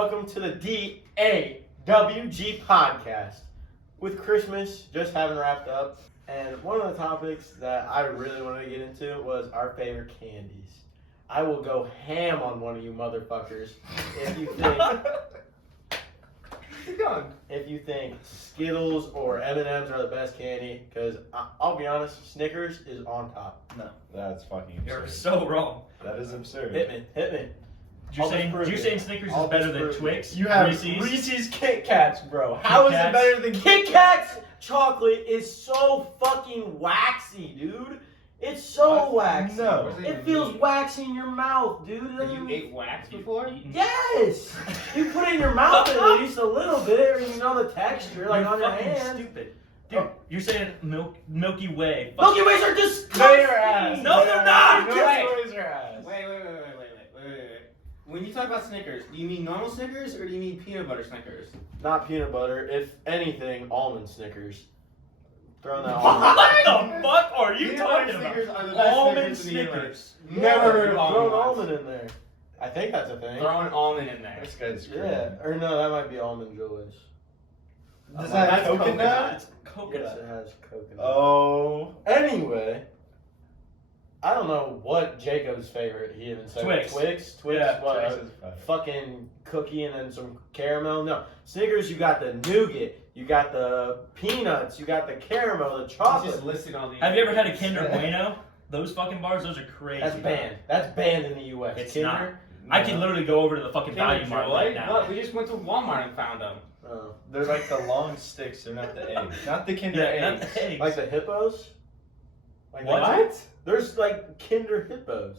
welcome to the DAWG Podcast. With Christmas just having wrapped up, and one of the topics that I really wanted to get into was our favorite candies. I will go ham on one of you motherfuckers if you think Skittles or M&M's are the best candy, because I'll be honest, Snickers is on top. No. That's fucking absurd. You're so wrong. That is absurd. Hit me. You're saying Snickers is better than Twix? You have Reese's Kit Kats, bro. How is it better than Kit Kats? Chocolate is so fucking waxy, dude. It's so waxy. No. It feels waxy in your mouth, dude. You ate wax before? Yes! You put it in your mouth at least a little bit, or you know the texture, like You're on your fucking hand. stupid. Dude, you're saying Milky Way. Milky Ways are disgusting! They're ass. No, they're not! Milky Ways are ass. Wait. When you talk about Snickers, do you mean normal Snickers or do you mean peanut butter Snickers? Not peanut butter. If anything, almond Snickers. Throwing that What almond. the fuck are you Peanut talking butter about? Snickers are the best Almond Snickers in the universe. Snickers. Never heard of Throw an almond ones. almond in there. I think that's a thing. Throw an almond in there. This guy's crazy. Yeah, or no, that might be almond joys. Does that have That's coconut? It's Yes, coconut. it has coconut. Oh. Anyway, I don't know what Jacob's favorite. He even said Twix. Twix. Yeah, What? Twix A is fine. fucking cookie and then some caramel. No, Snickers. You got the nougat. You got the peanuts. You got the caramel. The He's chocolate. just listing all these. Have you ever had a Kinder Bueno? Those fucking bars, those are crazy. That's banned. That's banned in the U.S. It's Kinder? I can literally go over to the fucking Kinder Value Mart Joy? right now. What? We just went to Walmart and found them. Oh. They're like the long sticks. They're not the eggs. Not the Kinder Yeah, eggs. not the eggs. Like the hippos? Like What? There's like Kinder hippos.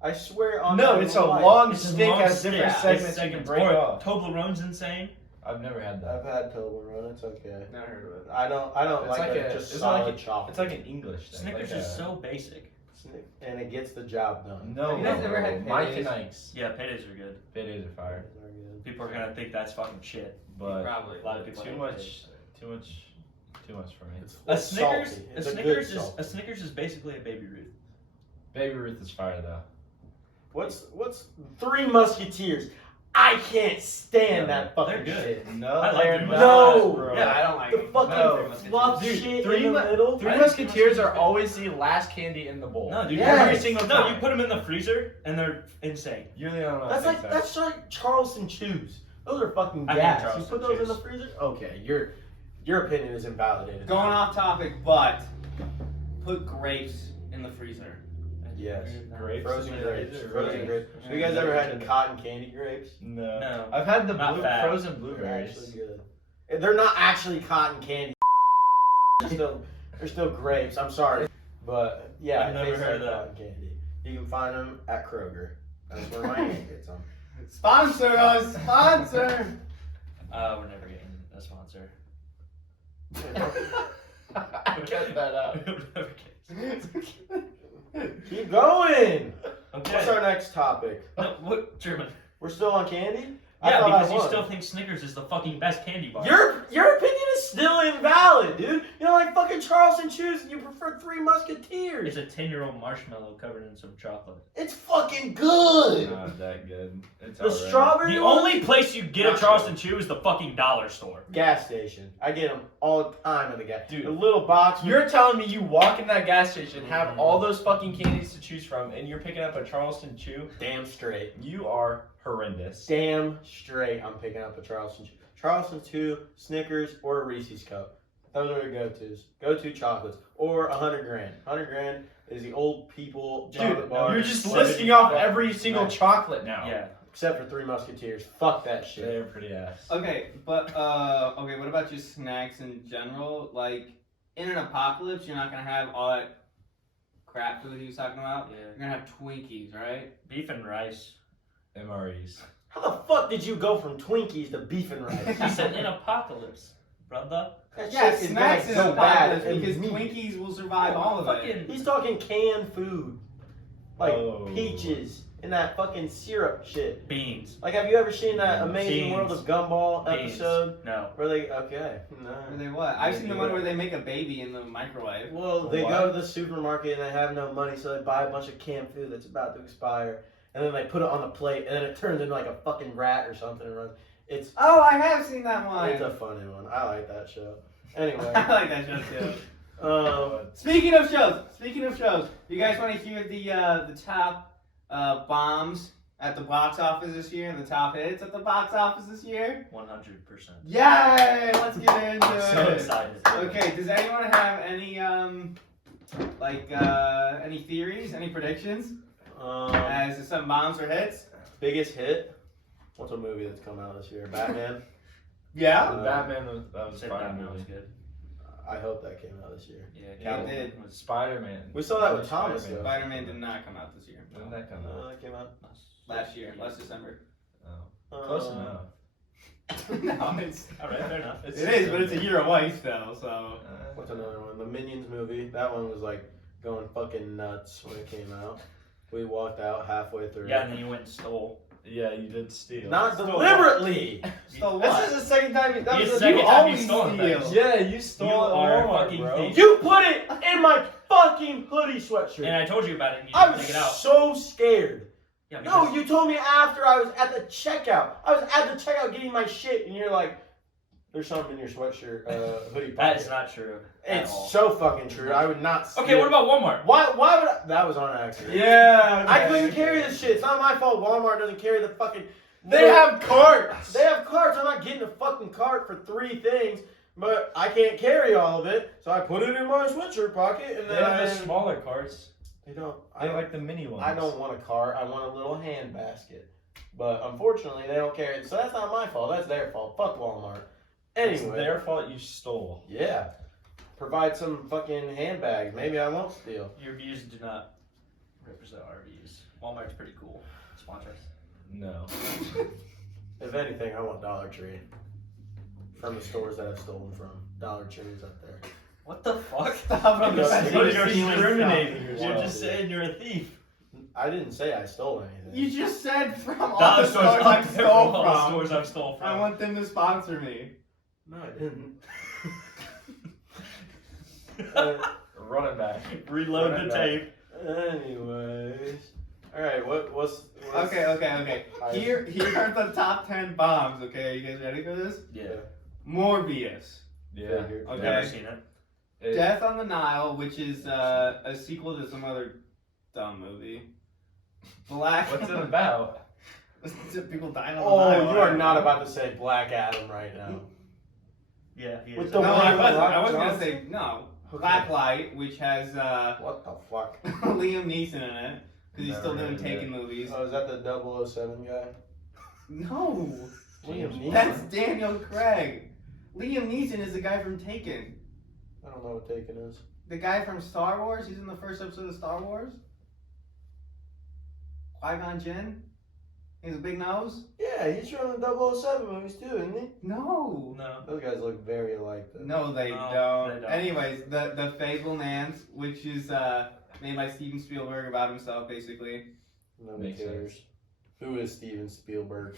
I swear on No, my it's a life. long It's a stick long has stick. different Yeah, segments it's you can break Or off. Toblerone's insane. I've never had I've that. had Toblerone. It's okay. Never heard of it. I don't It's like like a a- just it's solid like chocolate. It's like an English thing. Snickers like is a- so basic. And it gets the job done. No, You guys ever had Mike Paydays? and Ike's. Yeah, paydays are good. Paydays are fire, People are gonna think that's fucking shit. but Probably. A lot of people too hate much for me. A Snickers, salty. a It's Snickers good is salty. a Snickers is basically a Baby Ruth. Baby Ruth is fire though. What's Three Musketeers? I can't stand that fucking They're good. shit. No, I like they're Three not, Musketeers. bro. Yeah, I don't like The them. fucking No. fluff Dude, shit Three in the Mu- middle. Three I think Musketeers are good. always the last candy in the bowl. No, dude, Yes. every single no, time. you put them in the freezer and they're insane. You're the only one. That's that thinks that's like Charleston Chews. Those are fucking I hate gas. You Charleston put those in Chews. the freezer? Okay, your opinion is invalidated. Going off topic, but put grapes in the freezer. Yes. Grapes? Frozen grapes. Really? Frozen grapes. Have you guys ever had cotton candy grapes? No. No. I've had the Not bad. frozen They're blueberries. actually good. They're not actually cotton candy. They're still grapes. I'm sorry, but yeah, I've it never tastes heard like of that. cotton candy. You can find them at Kroger. That's where my aunt gets them. Sponsor us! Sponsor! We're never getting a sponsor. Cut that out. We're never getting- Keep going. Okay. What's our next topic? No, what German? We're still on candy? I Yeah, thought I because you won. still think Snickers is the fucking best candy bar. Your opinion is still invalid, dude. You don't like fucking Charleston Chews and you prefer Three Musketeers. It's a 10-year-old marshmallow covered in some chocolate. It's fucking good. Not that good. It's The alright. strawberry The one? only place you get a Not Charleston Chew is the fucking dollar store. Gas station. I get them all the time at the gas. Dude, the little box. with- You're telling me you walk in that gas station, have all those fucking candies to choose from, and you're picking up a Charleston Chew? damn straight. You are horrendous. Damn straight. I'm picking up a Charleston Chew. Charleston Chew, Snickers, or a Reese's Cup. Those are the go-tos. Go-to chocolates. Or 100 grand. 100 grand is the old people chocolate Dude, bar. you're just 70 listing off bucks. every single Nice. chocolate now. Yeah. Except for Three Musketeers. Fuck that shit. They're pretty ass. Okay, but okay, what about just snacks in general? Like, in an apocalypse, you're not gonna have all that crap food he was talking about. Yeah. You're gonna have Twinkies, right? Beef and rice. MREs. How the fuck did you go from Twinkies to beef and rice? He said in apocalypse, brother. That Yeah, shit is snacks gonna in go an bad apocalypse in because meat. Twinkies will survive all of it. Fucking He's talking canned food. Like Oh. peaches and that fucking syrup shit. beans. Like, have you ever seen that Amazing Beans. World of Gumball Beans. episode? No. Where they, okay. Or No. they what? I've seen the one where they make a baby in the microwave. Well, they What? go to the supermarket and they have no money, so they buy a bunch of canned food that's about to expire. and then they put it on the plate, and then it turns into like a fucking rat or something and runs. It's I have seen that one. it's a funny one. I like that show. Anyway, I like that show too. speaking Speaking of shows, you guys want to hear the top bombs at the box office this year and the top hits at the box office this year? 100%. Yay! Let's get into it. So excited. Okay, does anyone have any any theories, any predictions as to some bombs or hits? biggest hit. What's a movie that's come out this year? Batman. Yeah. Batman that was Said fine Batman was movie. good. I hope that came out this year. Yeah, it did. Spider-Man. We saw that with Thomas, Spider-Man. though. Spider-Man did not come out this year. When did that come out? It came out Last year, last December. Oh. Close enough. No, it's Alright, fair enough. it is, but it's a year away still. So What's another one? The Minions movie. That one was like going fucking nuts when it came out. We walked out halfway through. Yeah, and then you went and stole. Yeah, you did steal. Not Stole deliberately. stole This what? is the second time. That The was the second you time you always stolen steal. things. Yeah, you stole You it are at a Walmart, fucking bro. thief. You put it in my fucking hoodie sweatshirt. And I told you about it and you I didn't was take it out. so scared. Yeah, No, because you told me after I was at the checkout. I was at the checkout getting my shit, and you're like, "There's something in your sweatshirt hoodie that pocket." is not true. at It's all. so fucking true. I would not. Okay, steal- what about Walmart? Why would I? That was on accident. Yeah. I couldn't carry this shit. It's not my fault. Walmart doesn't carry the fucking. They have carts. They have carts. I'm not getting a fucking cart for 3 things, but I can't carry all of it, so I put it in my sweatshirt pocket, and They then have the smaller carts. They don't. I like the mini ones. I don't want a cart. I want a little hand basket. But unfortunately, they don't carry it. So that's not my fault. That's their fault. Fuck Walmart. It's Anyway. their fault you stole. Yeah. Provide some fucking handbags. Maybe I won't steal. Your views do not represent our views. Walmart's pretty cool. Sponsor us. No. If anything, I want Dollar Tree. From the stores that I've stolen from. Dollar Tree's up there. What the fuck? Stop You're discriminating You're yourself. just saying you're a thief. I didn't say I stole anything. You just said from all Dollar the stores stores I up there, stole all the from. stores I've stole from. I want them to sponsor me. No, I didn't. Run it back. Reload Run the it back. tape. Anyways. Alright, what's Okay. Here are the top 10 bombs. Okay, you guys ready for this? Yeah. Morbius. Yeah. Figured. Okay. Never seen it. Death on the Nile, which is a sequel to some other dumb movie. Black. What's it about? People dying on the Oh, Nile. you are not about to say Black Adam right now. Yeah, he With is. the No, one I with wasn't. Rock I wasn't gonna Johnson? say no. Okay. Blacklight, which has What the fuck? Liam Neeson in it, because he's Never still doing heard of Taken it. movies. Oh, is that the 007 guy? No, Liam Neeson? that's Daniel Craig. Liam Neeson is the guy from Taken. I don't know what Taken is. The guy from Star Wars. He's in the first episode of Star Wars. Qui-Gon Jinn. He has a big nose. Yeah, he's from the 007 movies too, isn't he? No. No. Those guys look very alike. Though. No, they No, don't. they don't. Anyways, the Fablemans, which is made by Steven Spielberg about himself, basically. Nobody Makes cares. Who is Steven Spielberg?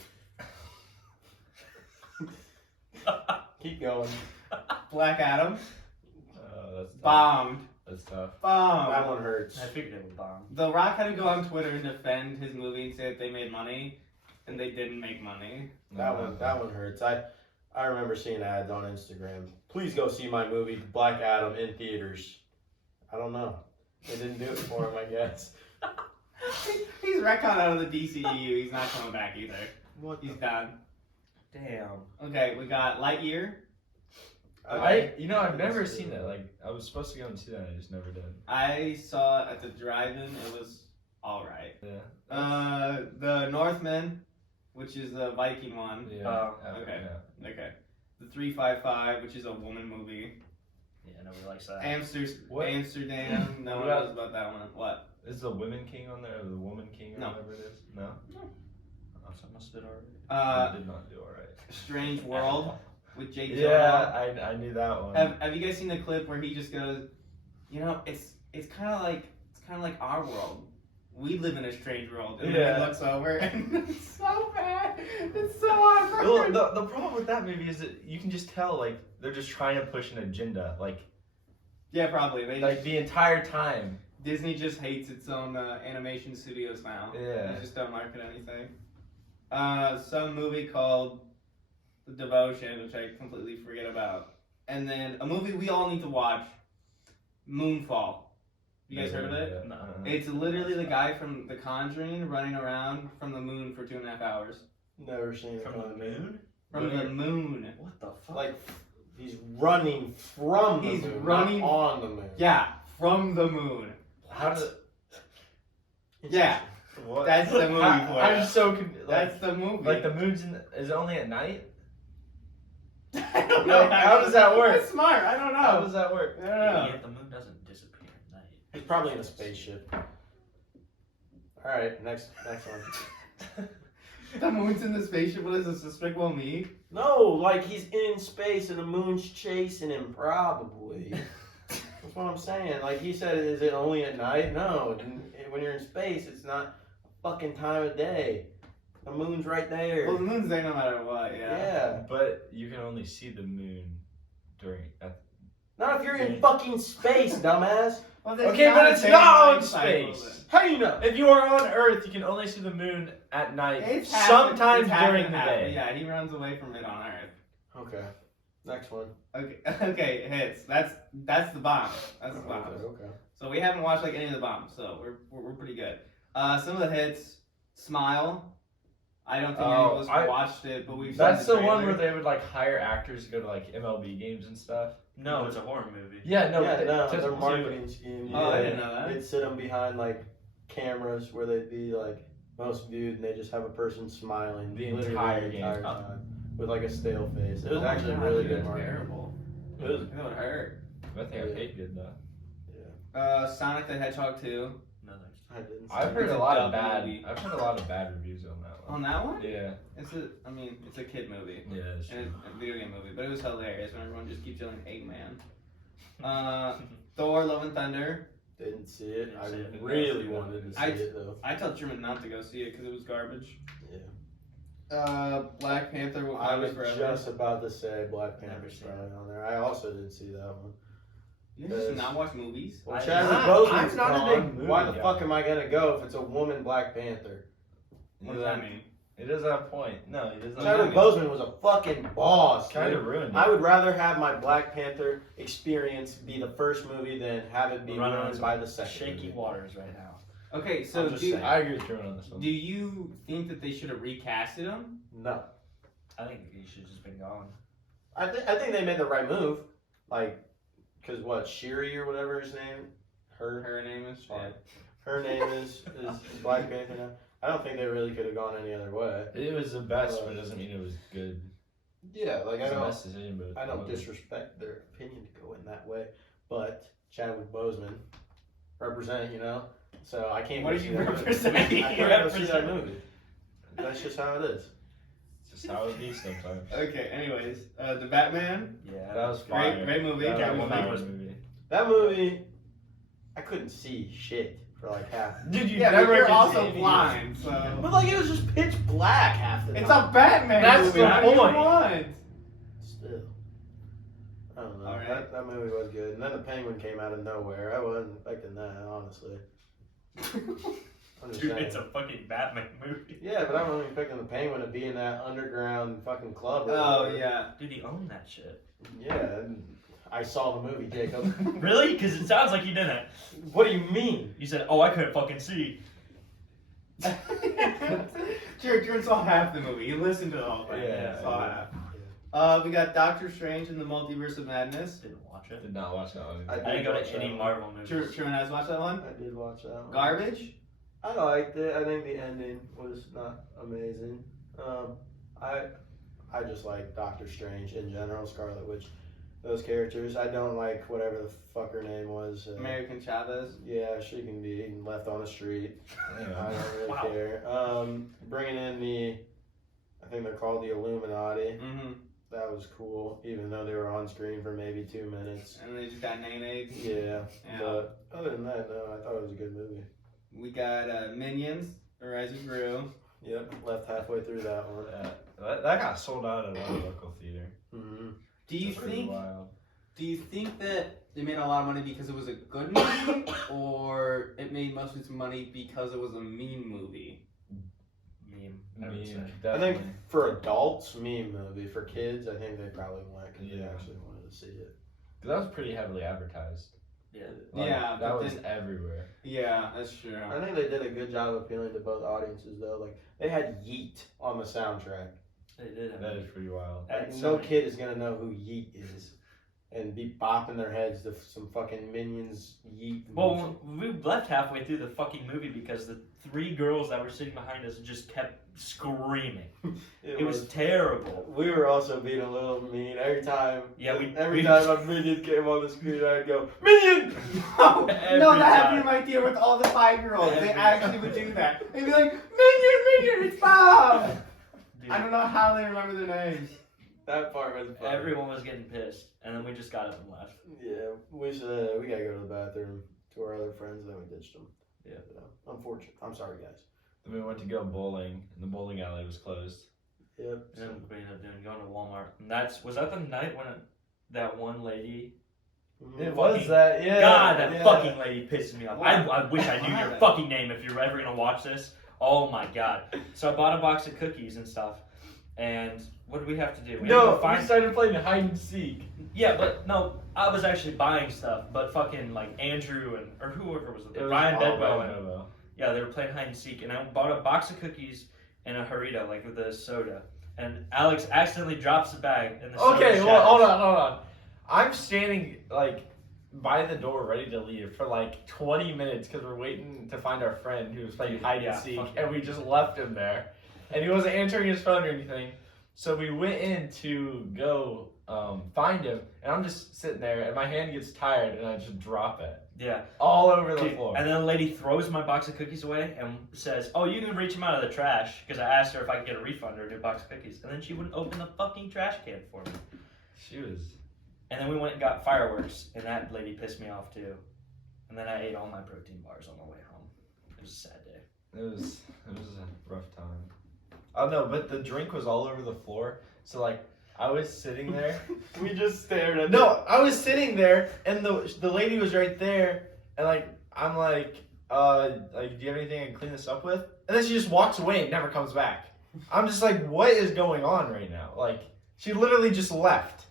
Keep going. Black Adam. That's tough. Bombed. That's tough. That Bombed. one hurts. I figured it would bomb. The Rock had to go on Twitter and defend his movie and say that they made money, and they didn't make money. That one hurts. I remember seeing ads on Instagram. Please go see my movie Black Adam in theaters. I don't know. They didn't do it for him, I guess. He's retconned out of the DCEU. He's not coming back either. What He's done. Damn. Okay, we got Lightyear. I've never seen that. Like, I was supposed to go and see that, I just never did. I saw it at the drive-in. It was all right. Yeah. The Northman, which is the Viking one. Yeah. okay. Yeah. Okay. The 355, which is a woman movie. Yeah, nobody likes that. What? Amsterdam. No one knows about that one. What? Is the Women King on there, or the Woman King, or No. whatever it is? No. Oh, so I must have did already. I did not do alright. Strange World with Jake Gyllenhaal. Yeah, I knew that one. Have you guys seen the clip where he just goes, you know, it's kind of like our world. We live in a strange world. And then Yeah. he looks over and it's so bad. It's so Well, awkward. the problem with that movie is that you can just tell, like, they're just trying to push an agenda, like Yeah, probably. They the entire time. Disney just hates its own animation studios now. Yeah. They just don't market anything. Some movie called The Devotion, which I completely forget about. And then a movie we all need to watch, Moonfall. You guys heard of it? No. It's literally the guy from The Conjuring running around from the moon for 2.5 hours. Never seen it. From the moon? From the moon. What the fuck? Like, he's running from the He's moon, running- not on the moon. Yeah, from the moon. How does Yeah, what? that's the movie for I'm you. so That's the movie. like the moon's is it only at night? I don't know. Like, how does that work? That's smart. I don't know. How does that work? I don't know. Yeah, the moon doesn't disappear at night. He's probably in a spaceship. Alright, next one. The moon's in the spaceship. What is this? Despicable Me? No, like he's in space and the moon's chasing him, probably. That's what I'm saying. Like he said, is it only at night? No. When you're in space, it's not a fucking time of day. The moon's right there. Well, the moon's there no matter what. yeah. Yeah. But you can only see the moon during. Not if you're in fucking space, dumbass. Well, there's Okay, but a it's day not and on night cycle space. then. How do you know? If you are on Earth, you can only see the moon at night. It's half Sometimes it's half during and the half, day. Yeah, he runs away from it on Earth. Okay. Next one. Okay, okay, hits. That's the bomb. That's the bomb. Okay. So we haven't watched like any of the bombs, so we're pretty good. Some of the hits, Smile. I don't think any of us I- watched it, but we've. That's seen the one trailer. where they would like hire actors to go to like MLB games and stuff. No, it's a horror movie. Yeah, no, yeah, they- no, to- their to- marketing scheme. Oh, I didn't know that. They'd sit them behind like cameras where they'd be like most viewed, and they just have a person smiling The literally entire the entire game. time with like a stale face. It was Oh my actually God, really dude, good that's marketing. terrible. It was, That would hurt. I think I paid good though. Sonic the Hedgehog 2. No thanks. I didn't. See I've it. heard It's a a lot of dub bad. movie. I've heard a lot of bad reviews on that On one. that one? Yeah. It's a kid movie. Yeah. That's And it's a video game movie, but it was hilarious when everyone just keeps yelling Eggman. Thor: Love and Thunder. Didn't see it. Didn't I see it. really wanted to see it though. I told Truman not to go see it because it was garbage. Yeah. Black Panther: I Wakanda was Forever. just about to say Black Never Panther's seen probably on there. I also didn't see that one. You just not watch movies? Well, I- Chadwick I'm Boseman's not a gone. big movie Why the guy. fuck am I gonna go if it's a woman Black Panther? What does that mean? It does have a point. No, it does not. Chadwick Boseman was a fucking boss. Kind dude. of ruined it. I would rather have my Black Panther experience be the first movie than have it be We're running ruined on by the second Shaky movie. waters right now. Okay, so I'm just do, saying. I agree with Truman on this one. do you think that they should have recasted him? No, I think you should have just been gone. I think they made the right move. Like, cause what Shiri or whatever his name, Her name is. Fine. Her name is Black Panther now. I don't think they really could have gone any other way. It was the best, but it doesn't mean it was good. Yeah, like It's the best decision, but I don't it wasn't. disrespect their opinion to go in that way, but Chadwick Boseman represent, you know. So I can't. What go are see you that movie. representing? I can't go see that movie. That's just how it is. It's just how it be sometimes. Okay, anyways, the Batman. Yeah. That was Great- fire. great movie. That Great was movie. a fire movie. That movie, I couldn't see shit for like half. Dude, you Yeah, but never you're can also see blind, so. But like it was just pitch black half the It's time. a Batman That's movie. the How do you point. want? Still. I don't know. Alright. That movie was good. And then the Penguin came out of nowhere. I wasn't expecting that, honestly. I'm just Dude, saying. it's a fucking Batman movie. Yeah, but I wasn't expecting the Penguin to be in that underground fucking club. or Oh whatever. yeah. Dude, he owned that shit. Yeah, and I saw the movie, Jacob. Really? Because it sounds like you didn't. What do you mean? You said, oh, I couldn't fucking see. Jared saw half the movie. You listened to the whole thing. Yeah. Saw half. We got Doctor Strange and the Multiverse of Madness. Didn't watch it. Did not watch that one. I I didn't go watch to that any one. Marvel movies. Truman has watched that one. I did watch that one. Garbage. I liked it. I think the ending was not amazing. I just like Doctor Strange in general, Scarlet Witch, those characters. I don't like whatever the fuck her name was. American Chavez. Yeah, she can be left on the street. I Yeah. don't really Wow. care. Bringing in I think they're called the Illuminati. Mm-hmm. That was cool, even though they were on screen for maybe 2 minutes. And they just got name. Yeah, Yeah. but other than that, no, I thought it was a good movie. We got Minions, The Rise of Gru. Yep, left halfway through that one. That got sold out at our local theater. Mm-hmm. Do you That's pretty think? wild. Do you think that they made a lot of money because it was a good movie, or it made most of its money because it was a meme movie? Meme. Meme, I think for adults, meme movie. For kids, I think they probably went because they Yeah. actually wanted to see it. That was pretty heavily advertised. Yeah. Like, Yeah, that but was then- everywhere. Yeah, that's true. I think they did a good job appealing to both audiences, though. Like they had Yeet on the soundtrack. They did have That is pretty wild. Like, And no Sony. kid is gonna know who Yeet is, and be bopping their heads to some fucking Minions Yeet. Well, we left halfway through the fucking movie because the 3 girls that were sitting behind us just kept screaming. It was terrible. We were also being a little mean every time. Yeah, every we- time a minion came on the screen, I'd go Minion. No, Every that happened time. in my theater with all the 5-year-olds. They Every actually time. would do that. They'd be like, Minion, it's Bob! Dude, I don't know how they remember their names. That part was funny. everyone was getting pissed, and then we just got up and left. Yeah, we said we gotta go to the bathroom to our other friends, and then we ditched them. Yeah. Unfortunate. I'm sorry, guys. Then we went to go bowling, and the bowling alley was closed. Yep. And then we ended up going to Walmart. And was that the night when that one lady? It was was that, yeah. God, that yeah. fucking lady pissed me off. What? I wish I knew your What? fucking name if you're ever gonna watch this. Oh my god. So I bought a box of cookies and stuff. And what did we have to do? We had to No, go find. we started playing hide and seek. Yeah, but no, I was actually buying stuff. But fucking like Andrew or whoever was It was Ryan all Bedwell. Ryan Bedwell. Yeah, they were playing hide and seek, and I bought a box of cookies and a Harita, like with a soda. And Alex accidentally drops the bag, and the soda Okay, well, shatters. hold on. I'm standing, like, by the door ready to leave for, like, 20 minutes because we're waiting to find our friend who was playing hide and Yeah, seek, fuck and we just left him there. And he wasn't answering his phone or anything. So we went in to go find him, and I'm just sitting there, and my hand gets tired, and I just drop it. Yeah. All over the Dude, floor. and then the lady throws my box of cookies away and says, "Oh, you can reach them out of the trash," because I asked her if I could get a refund or a new box of cookies, and then she wouldn't open the fucking trash can for me. She was... And then we went and got fireworks, and that lady pissed me off too. And then I ate all my protein bars on the way home. It was a sad day. It was a rough time. Oh no, but the drink was all over the floor. So like I was sitting there. We just stared at. No, I was sitting there, and the lady was right there, and like I'm like, do you have anything I can clean this up with? And then she just walks away and never comes back. I'm just like, what is going on right now? Like she literally just left.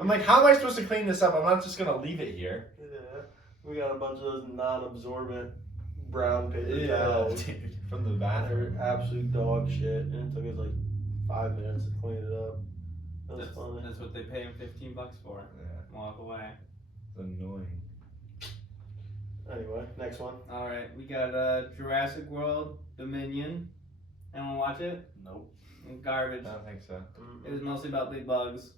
I'm like, how am I supposed to clean this up? I'm not just gonna leave it here. Yeah, we got a bunch of those non-absorbent brown paper Yeah. towels. From the They're bathroom. absolute dog shit, and it took us like 5 minutes to clean it up. That was funny. That's what they pay him $15 for. Yeah, Walk away. it's annoying. Anyway, next one. Alright, we got Jurassic World Dominion. Anyone watch it? Nope. Garbage. I don't think so. It was mostly about big bugs.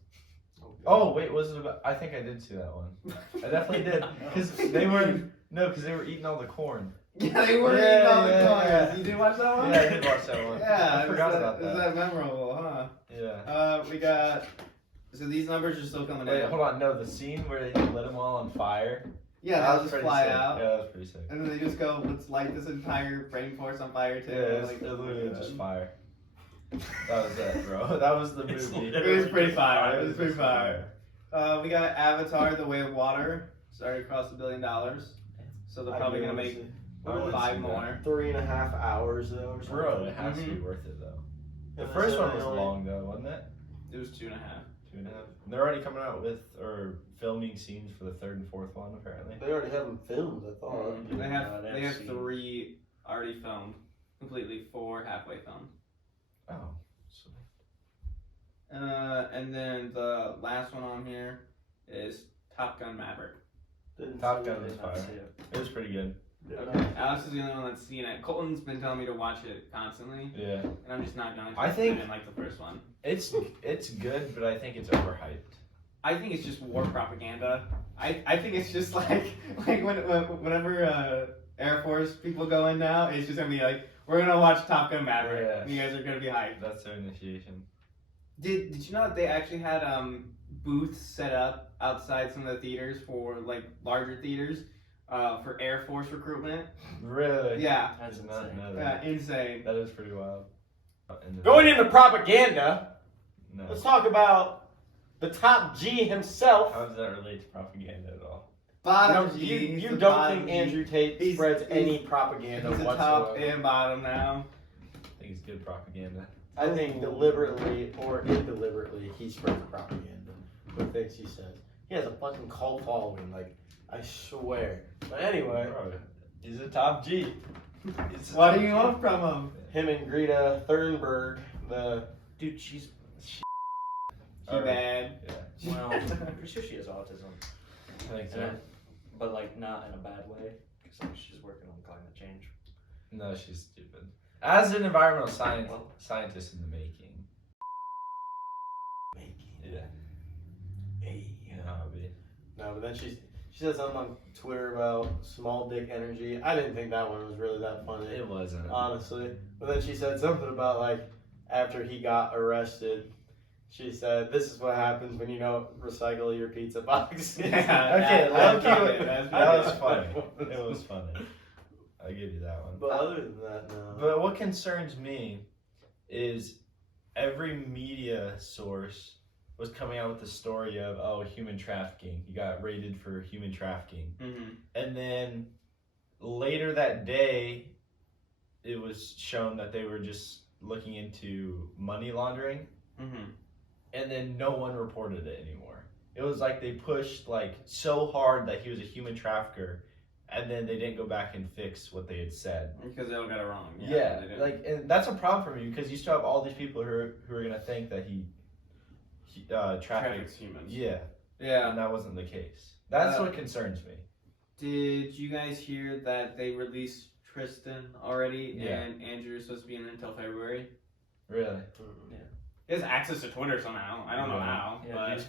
Oh wait, was it about? I think I did see that one. I definitely did, because they were eating all the corn. Yeah, they were Yeah, eating all the yeah, corn. yeah. You did watch that one? Yeah, I did watch that one. Yeah, I forgot about Is that. that memorable, huh? Yeah. We got. So these numbers are still coming Wait, in. hold on. No, the scene where they lit them all on fire. Yeah, they'll just pretty fly sick. out. Yeah, that was pretty sick. And then they just go, let's light this entire rainforest on fire too. Yeah, it's Like, literally just fire. That was it, bro. That was the It's movie. It was pretty fire. It was It pretty was fire. We got Avatar: The Way of Water. Started across $1 billion. So they're probably gonna make I wanna 5 see that. more. 3.5 hours though, or something. Bro, it has to be Mhm. worth it though. The And first so one they was only- long though, wasn't it? It was 2.5. 2.5. They're already coming out with or filming scenes for the 3rd and 4th one apparently. They already have them filmed, I thought. They have they they have have seen- 3 already filmed, completely 4 halfway filmed. Oh. And then the last one on here is Top Gun Maverick. Didn't Top see Gun it. was Did not fire. see it. It was pretty good. Yeah. Alex is the only one that's seen it. Colton's been telling me to watch it constantly, Yeah. and I'm just not going to. I think- I didn't like the first one. It's good, but I think it's overhyped. I think it's just war propaganda. I think it's just like whenever Air Force people go in now, it's just gonna be like, we're gonna watch Top Gun Maverick. Yeah. And you guys are gonna be hyped. That's their initiation. Did you know that they actually had booths set up outside some of the theaters for like larger theaters for Air Force recruitment? Really? Yeah, That's I did not insane. know yeah, that. insane. That is pretty wild. Going into propaganda, No. let's talk about the top G himself. How does that relate to propaganda at all? Bottom You, G. you he's the don't bottom think G. Andrew Tate He's- spreads he's- any propaganda He's a whatsoever? top and bottom now. I think it's good propaganda. I think deliberately or indeliberately he spreads propaganda with things he says. He has a fucking cult following, like, I swear. But anyway, Bro, he's a top G. What do you want from him? him and Greta Thunberg, the Dude, she's Too Alright. bad. Yeah, well, I'm pretty sure she has autism, I think so. Yeah. but like not in a bad way, because like she's working on climate change. No, she's stupid. As an environmental scientist in the making. Yeah. Hey, You know how it be. No, but then she said something on Twitter about small dick energy. I didn't think that one was really that funny, It wasn't. honestly. But then she said something about like after he got arrested. She said, "This is what happens when you don't recycle your pizza box." Okay, that that was funny. It was funny. I'll give you that one. But other than that, no. But what concerns me is every media source was coming out with the story of human trafficking. He got raided for human trafficking. Mm-hmm. And then later that day, it was shown that they were just looking into money laundering. Mm-hmm. And then no one reported it anymore. It was like they pushed like so hard that he was a human trafficker, and then they didn't go back and fix what they had said. Because they all got it wrong. Yeah, they did. like, and that's a problem for me because you still have all these people who are gonna think that he trafficked. traffics humans. Yeah, Yeah. and that wasn't the case. That's what concerns me. Did you guys hear that they released Tristan already, Yeah. and Andrew's supposed to be in until February? Really? He has access to Twitter somehow. I don't know Yeah. how, Yeah, but dude.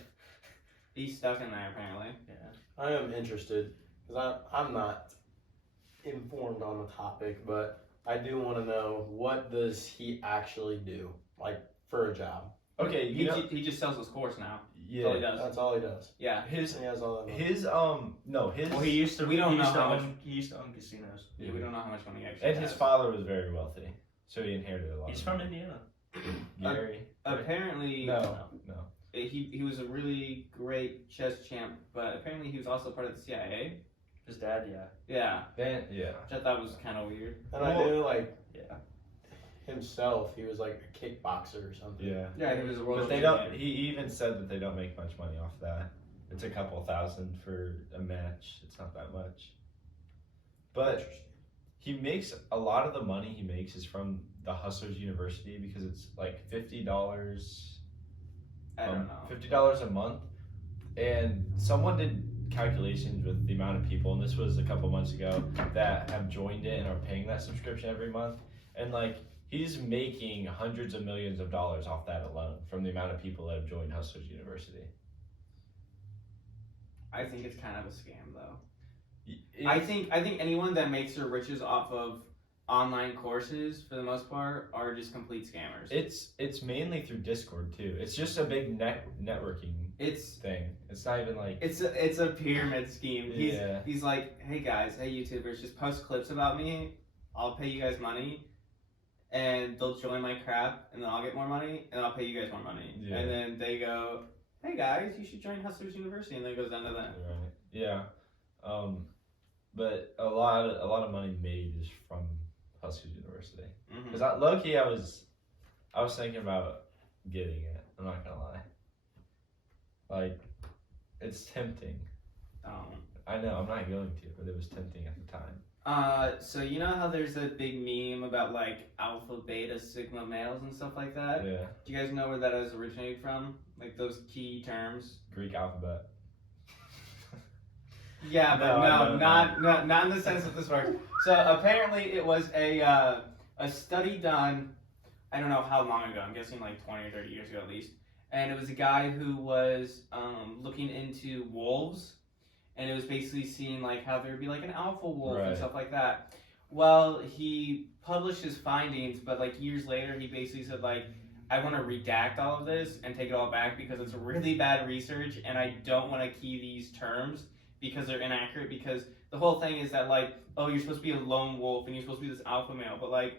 he's stuck in there apparently. Yeah. I am interested because I'm not informed on the topic, but I do want to know what does he actually do, like for a job. Okay, He just sells his course now. That's all he yeah. does. That's all he does. Yeah. His He has all that money. his no his Well, he used to. We don't he know used to how own, He used to own casinos. Yeah, we don't know how much money he actually and has. his father was very wealthy, so he inherited a lot. He's of from money. Indiana. Gary. Apparently, No. he was a really great chess champ, but apparently he was also part of the CIA. His dad, yeah. Yeah, Then yeah. which I thought was kind of weird. And I knew like Yeah. himself, he was like a kickboxer or something. Yeah. Yeah, he was a world But they champion. don't. He even said that they don't make much money off that. It's a couple thousand for a match. It's not that much. But he makes a lot of the money he makes is from the Hustlers University because it's like $50. I don't know. $50 a month, and someone did calculations with the amount of people, and this was a couple months ago, that have joined it and are paying that subscription every month, and like he's making hundreds of millions of dollars off that alone from the amount of people that have joined Hustlers University. I think it's kind of a scam though. It- I think anyone that makes their riches off of online courses, for the most part, are just complete scammers. it's mainly through Discord too. It's just a big networking It's thing. It's not even like it's a pyramid scheme. Yeah. He's like, hey guys, hey YouTubers, just post clips about me. I'll pay you guys money, and they'll join my crap, and then I'll get more money, and I'll pay you guys more money. Yeah. And then they go, hey guys, you should join Hustlers University, and then it goes down to them. Right. Yeah. But a lot of money made is from Hustlers University. Mm-hmm. Cause low key, I was thinking about getting it. I'm not gonna lie. Like, it's tempting. I know I'm not going to, but it was tempting at the time. So you know how there's a big meme about like alpha, beta, sigma males and stuff like that? Yeah. Do you guys know where that is originated from? Like those key terms? Greek alphabet. Yeah, but No, not in the sense that this works. So apparently it was a study done, I don't know how long ago, I'm guessing like 20 or 30 years ago at least. And it was a guy who was looking into wolves, and it was basically seeing like how there would be like an alpha wolf and Right. stuff like that. Well, he published his findings, but like years later he basically said like, I want to redact all of this and take it all back because it's really bad research, and I don't want to key these terms because they're inaccurate, because the whole thing is that like, oh, you're supposed to be a lone wolf and you're supposed to be this alpha male, but like,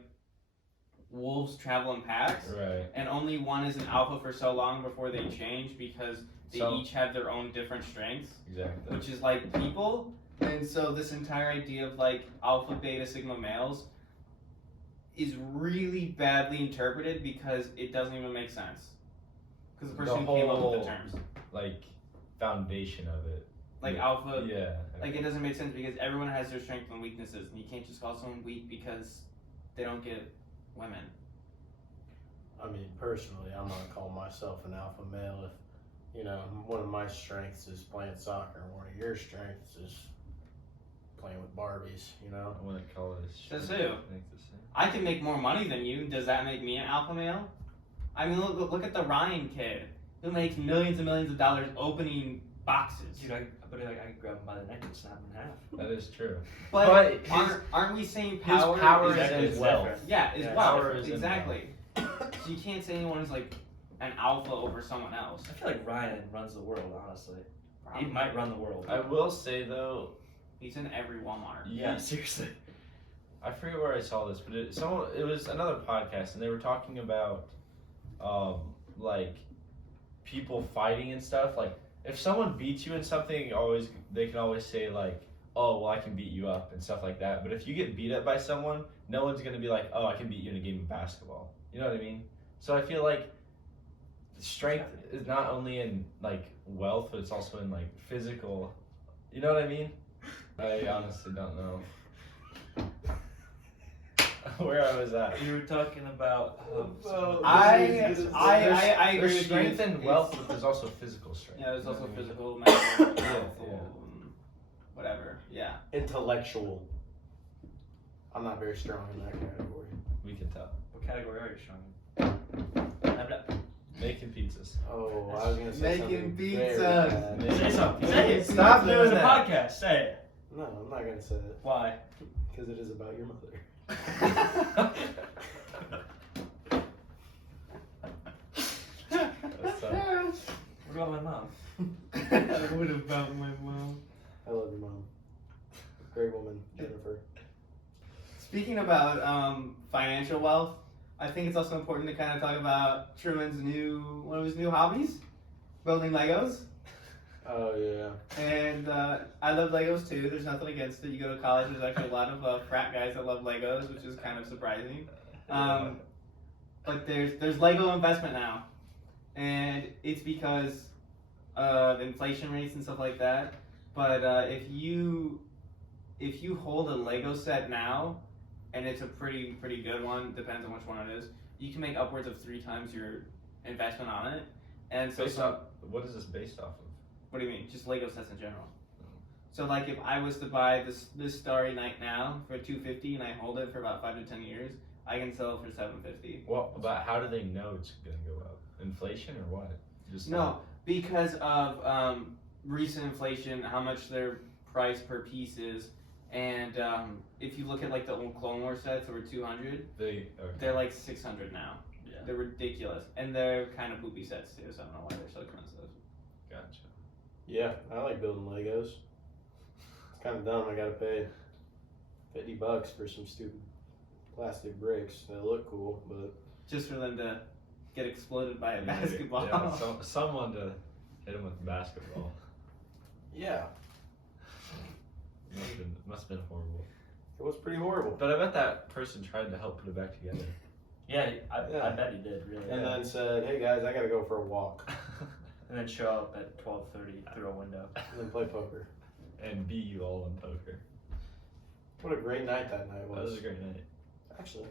wolves travel in packs, Right. and only one is an alpha for so long before they change because they each have their own different strengths, Exactly. which is like people. And so this entire idea of like alpha, beta, sigma males is really badly interpreted because it doesn't even make sense. Because the person who came up with the terms. Like foundation of it. Like alpha, Yeah. like it doesn't make sense because everyone has their strengths and weaknesses, and you can't just call someone weak because they don't get women. I mean, personally, I'm gonna call myself an alpha male if, you know, one of my strengths is playing soccer, and one of your strengths is playing with Barbies. You know. I wouldn't call it a Says strength. who? I think the same. I can make more money than you. Does that make me an alpha male? I mean, look at the Ryan kid who makes millions and millions of dollars opening boxes. Dude, I could grab him by the neck and snap him in half. That is true. But his- aren't we saying His power? power is is in is wealth. different. Yeah, is Yeah, wealth. power is in Exactly. So you can't say anyone is like an alpha over someone else. I feel like Ryan runs the world, honestly. He might run the world. I will say though, He's in every Walmart. Yeah, seriously. I forget where I saw this, but it was another podcast, and they were talking about, like, people fighting and stuff. Like, if someone beats you in something, they can always say like, "Oh, well, I can beat you up" and stuff like that. But if you get beat up by someone, no one's gonna be like, "Oh, I can beat you in a game of basketball." You know what I mean? So I feel like strength is not only in like wealth, but it's also in like physical. You know what I mean? I honestly don't know where I was at. You were talking about. I There's agree with you. strength and wealth, but there's also physical strength. Yeah, there's also You know what I mean? physical, mental, Yeah. whatever. Yeah. Intellectual. I'm not very strong in that category. We can tell. What category are you strong in? Making pizzas. Oh, I was gonna say Making something pizzas. very bad. Say something. Say it. Stop doing It's a that. podcast. Say it. No, I'm not gonna say it Why? because it is about your mother. That's, What about my mom? What about my mom? I love your mom. Great woman, Jennifer. Speaking about financial wealth, I think it's also important to kind of talk about Truman's one of his new hobbies, building Legos. Oh yeah. And I love Legos too. There's nothing against it. You go to college, there's actually a lot of frat guys that love Legos, which is kind of surprising. But there's Lego investment now, and it's because of inflation rates and stuff like that. But if you hold a Lego set now, and it's a pretty good one, depends on which one it is, you can make upwards of 3 times your investment on it. And so what is this based off of? what do you mean? Just Lego sets in general. So like if I was to buy this Starry Night now for $250 and I hold it for about 5 to 10 years, I can sell it for $750. Well, but how do they know it's gonna go up? Inflation or what? Just No, because of recent inflation, how much their price per piece is, and if you look at like the old Clone Wars sets that were $200, they're like $600 now. Yeah. They're ridiculous, and they're kind of poopy sets too. So I don't know why they're so expensive. Gotcha. Yeah, I like building Legos. It's kind of dumb. I gotta pay $50 for some stupid plastic bricks that look cool, but Just for them to get exploded by a basketball. Yeah, someone to hit him with a basketball. yeah, Must have been horrible. it was pretty horrible. But I bet that person tried to help put it back together. Yeah, I Yeah. bet he did, really. And then said, "Hey guys, I gotta go for a walk And then show up at 12:30 through a window. and then play poker." And beat you all in poker. What a great night that night That was was. a great night. Actually.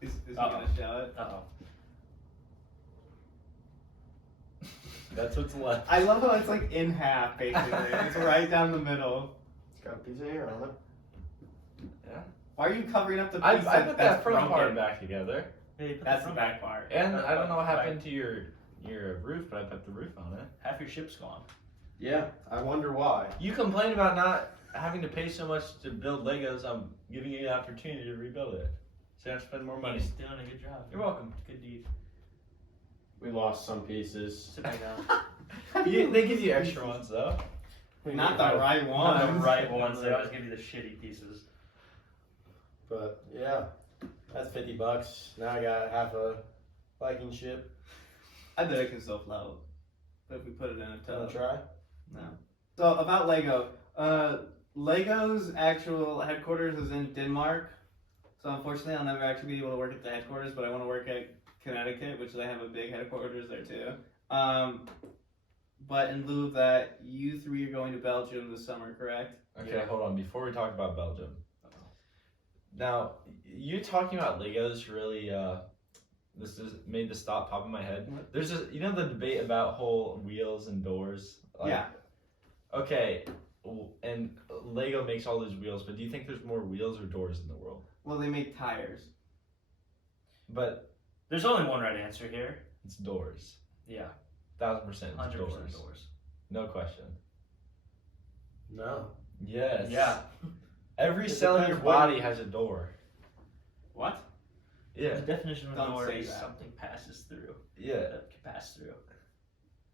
Is he Uh-oh. gonna show it? Uh-oh. That's what's left. I love how it's like in half, basically. It's right down the middle. It's got a piece of hair on it. Why are you covering up the piece I that's put that front broken? part back together. Yeah, you put That's the front back part. And That's I don't know what right. happened to your roof, but I put the roof on it. Half your ship's gone. Yeah, I wonder why. You complain about not having to pay so much to build Legos. I'm giving you the opportunity to rebuild it. So you have to spend more money. He's doing a good job. You're welcome. Good deed. We lost some pieces. Sit back down. They give you extra ones though. Not the right Not one. the right ones. They always give you the shitty pieces. But yeah, That's $50. Now I got half a Viking ship. I bet it can still float. But if we put it in a Wanna tub. try? No. So about Lego. Lego's actual headquarters is in Denmark. So unfortunately I'll never actually be able to work at the headquarters, but I want to work at Connecticut, which they have a big headquarters there too. But in lieu of that, you three are going to Belgium this summer, correct? Okay, hold on. Before we talk about Belgium, now you talking about Legos really this is made this thought pop in my head. There's this, the debate about whole wheels and doors. Yeah. Okay, and Lego makes all these wheels, but do you think there's more wheels or doors in the world? Well, they make tires. But There's only one right answer here. it's doors. Yeah, 1,000% it's 100% doors. doors. No question. No. Yes. Yeah. Every It cell in your depends what body you- has a door. What? Yeah. The definition of a Don't door say is that. something passes through. Yeah. That can pass through.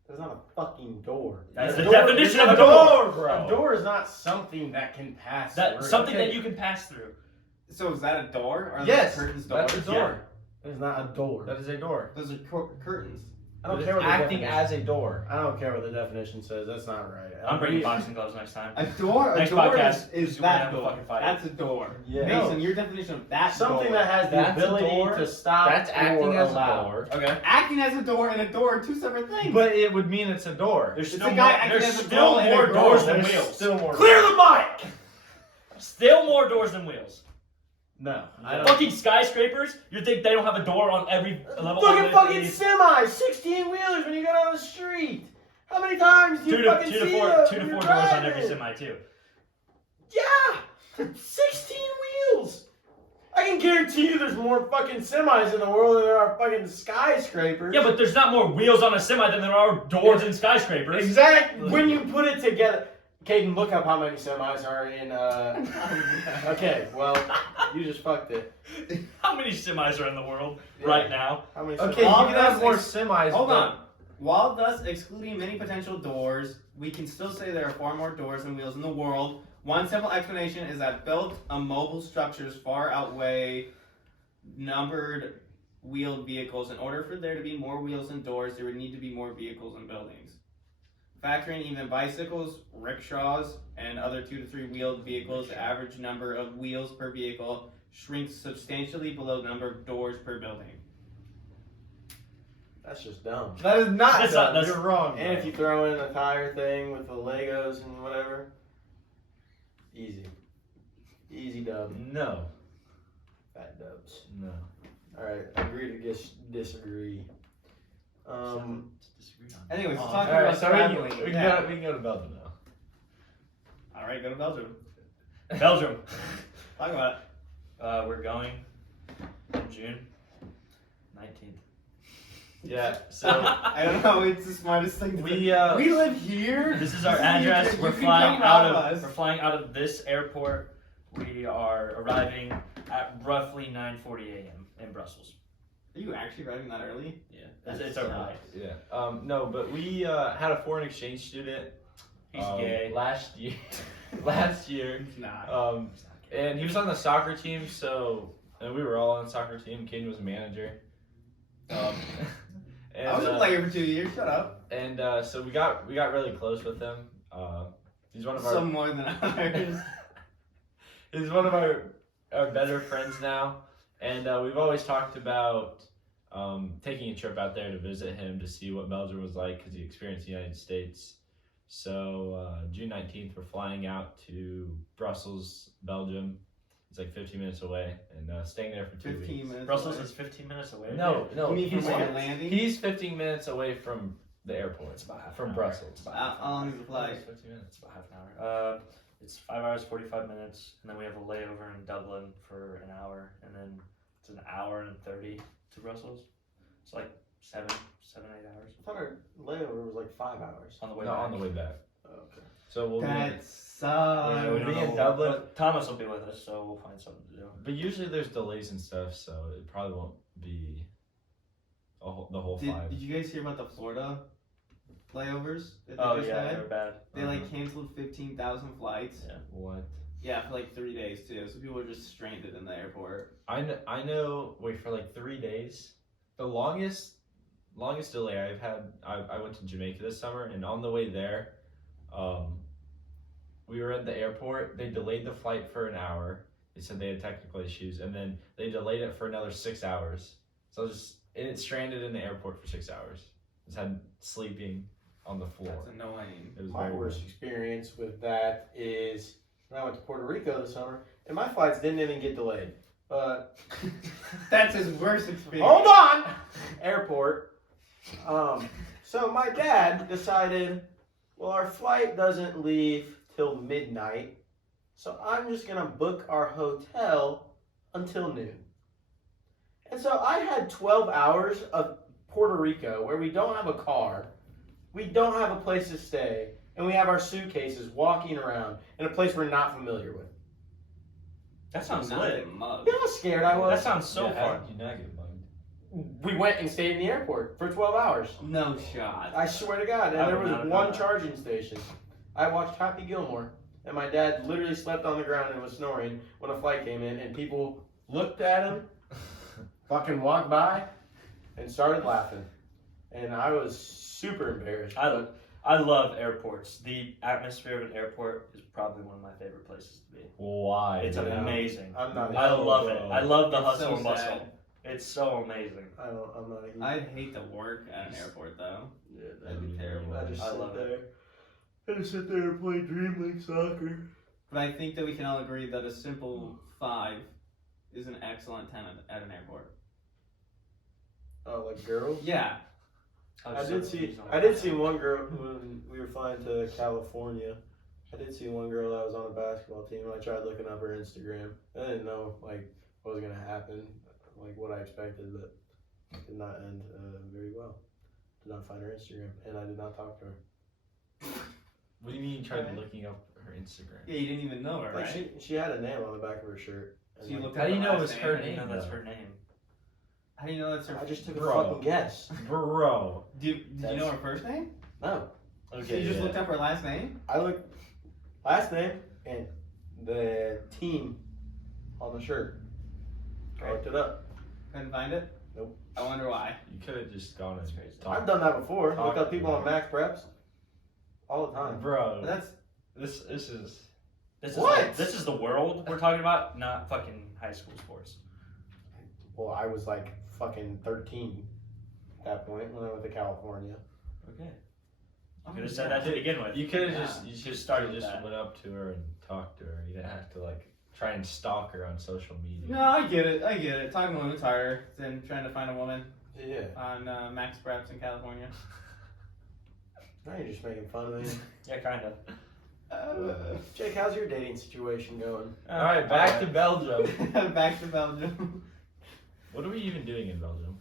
That's not a fucking door. That's A the door- definition a of a door, bro. A door is not something that can pass That through. something Okay. that you can pass through. So is that a door? Or are Yes, those curtains that's doors? a door. It's not a door. That is a door. Those are curtains. I don't It is care what the acting definition- as a door. I don't care what the definition says. That's not right. I'm bringing boxing gloves next time. A door Next is podcast, is we're gonna that have a door. fucking fight. That's a door. Yeah. Mason, No. your definition of that Something door. that has the That's a ability door. to stop That's or acting as allow. a door. Okay. Acting as a door and a door are two separate things. But it would mean it's a door. There's It's still a guy more, acting there's as a still girl and a more girl. doors than There's wheels. still more Clear doors. the mic! Still more doors than wheels. No, I don't. Fucking skyscrapers? You think they don't have a door on every level? Look at of fucking the- semis, 16-wheelers when you get on the street. How many times do you Two to fucking see four those two when to you're four doors on every driving? semi too. Yeah, 16 wheels. I can guarantee you there's more fucking semis in the world than there are fucking skyscrapers. Yeah, but there's not more wheels on a semi than there are doors in skyscrapers. Exactly. When you put it together, Caden, look up how many semis are in. Okay, well, you just fucked it. How many semis are in the world Yeah. right now? How many? Okay, semis? you can have more semis. Hold but- on. While thus excluding many potential doors, we can still say there are far more doors than wheels in the world. One simple explanation is that built mobile structures far outweigh numbered wheeled vehicles. In order for there to be more wheels and doors, there would need to be more vehicles and buildings. Factoring even bicycles, rickshaws, and other 2 to 3 wheeled vehicles, the average number of wheels per vehicle shrinks substantially below the number of doors per building. That's just dumb. That is not That's dumb. not- You're wrong. And if you throw in a tire thing with the Legos and whatever, easy dub, No. fat dubs. No. All right, agree to disagree. Anyways, Oh, talking Alright, about so traveling. we Yeah. can go to Belgium now. Alright, go to Belgium. Belgium. Talk about it. We're going June 19th. Yeah, so I don't know, it's the smartest thing to we do. We live here. This is our You address. can We're come flying rob out us. of this airport. We are arriving at roughly 9:40 a.m. in Brussels. Are you actually driving that early? Yeah, it's a ride. yeah. No, but we had a foreign exchange student He's gay. last year. last year. Nah. And he was on the soccer team, and we were all on the soccer team. Caden was a manager. And, I was a player for 2 years. Shut up. And so we got really close with him. He's one of our Some more than others. he's one of our better friends now, and we've always talked about taking a trip out there to visit him to see what Belgium was like because he experienced the United States. So June 19th, we're flying out to Brussels, Belgium. It's like 15 minutes away, and staying there for 2 15 weeks. minutes. Brussels away. is 15 minutes away. No, You mean he's, from where you're landing? he's 15 minutes away from the airport. It's about half from an hour. Brussels. It's about How half an long hour. is the flight? 15 minutes. It's about half an hour. It's 5 hours 45 minutes, and then we have a layover in Dublin for an hour, and then it's an hour and 30 to Brussels. It's like 7, 8 hours I thought our layover was like 5 hours. on the way No, back. on the way back. Okay. So we'll That be. sucks. Yeah, we We'll don't be know in what- Dublin. but Thomas will be with us, so we'll find something to do. But usually there's delays and stuff, so it probably won't be the whole 5. Did you guys hear about the Florida layovers that they Oh just yeah, had? they were bad. They like canceled 15,000 flights. Yeah. What? Yeah, for like 3 days too. So people were just stranded in the airport. I know. Wait, for like 3 days. The longest delay I've had. I went to Jamaica this summer, and on the way there, we were at the airport. They delayed the flight for an hour. They said they had technical issues, and then they delayed it for another 6 hours. So it stranded in the airport for 6 hours. Just had sleeping on the floor. That's annoying. It was My very worst weird. experience with that is when I went to Puerto Rico this summer, and my flights didn't even get delayed. But That's his worst experience. hold on, airport. So my dad decided, well, our flight doesn't leave till midnight, so I'm just gonna book our hotel until noon. And so I had 12 hours of Puerto Rico where we don't have a car, we don't have a place to stay, and we have our suitcases walking around in a place we're not familiar with. That sounds Not lit. get mugged. You know how scared I That was? sounds so Yeah, how fun. did you not get mugged? We went and stayed in the airport for 12 hours. No shot. I swear to God. And I there would was not have one done that. charging station. I watched Happy Gilmore, and my dad literally slept on the ground and was snoring when a flight came in, and people looked at him, fucking walked by, and started laughing. And I was super embarrassed. I love airports. The atmosphere of an airport is probably one of my favorite places to be. Why? It's Yeah. amazing. I'm not. I love it. I love the It's hustle so and bustle. sad. It's so amazing. I'm not. A, I'd hate to work at an airport though. yeah, That'd be terrible. I just I sit love there. I just sit there and play Dream League soccer. But I think that we can all agree that a simple 5 is an excellent 10 at an airport. Oh, like girls? Yeah. I did see one girl when we were flying to California. I did see one girl that was on a basketball team, and I tried looking up her Instagram. I didn't know like what was gonna happen, like what I expected, but it did not end very well. Did not find her Instagram, and I did not talk to her. What do you mean you tried Okay. looking up her Instagram? Yeah, you didn't even know her, Like right? she had a name on the back of her shirt. and, So you like, looked How up do you her know last it was name. her I didn't know name? that's though? her name. How do you know that's her? I just took a Bro. fucking guess. Bro. Did you know her first name? No, So you just looked up her last name? I looked last name and the team on the shirt. I looked it up. Couldn't find it? Nope. I wonder why. You could have just gone That's and crazy. I've talked. done that before. Talk Look up to people her. on Max Preps all the time. Bro. That's This is. This is What? this is the world we're talking about, not fucking high school sports. well, I was like fucking 13 at that point when I went to California. Okay. You could have said that to begin with. You could have Yeah. just. You Should've should started start. with Just that. went up to her and talked to her. You didn't have to like try and stalk her on social media. No, I get it. Talking to women's harder than trying to find a woman Yeah. on Max Preps in California. Now you're just making fun of me. Yeah, kind of. Jake, how's your dating situation going? All right, back to Belgium. Back to Belgium. What are we even doing in Belgium?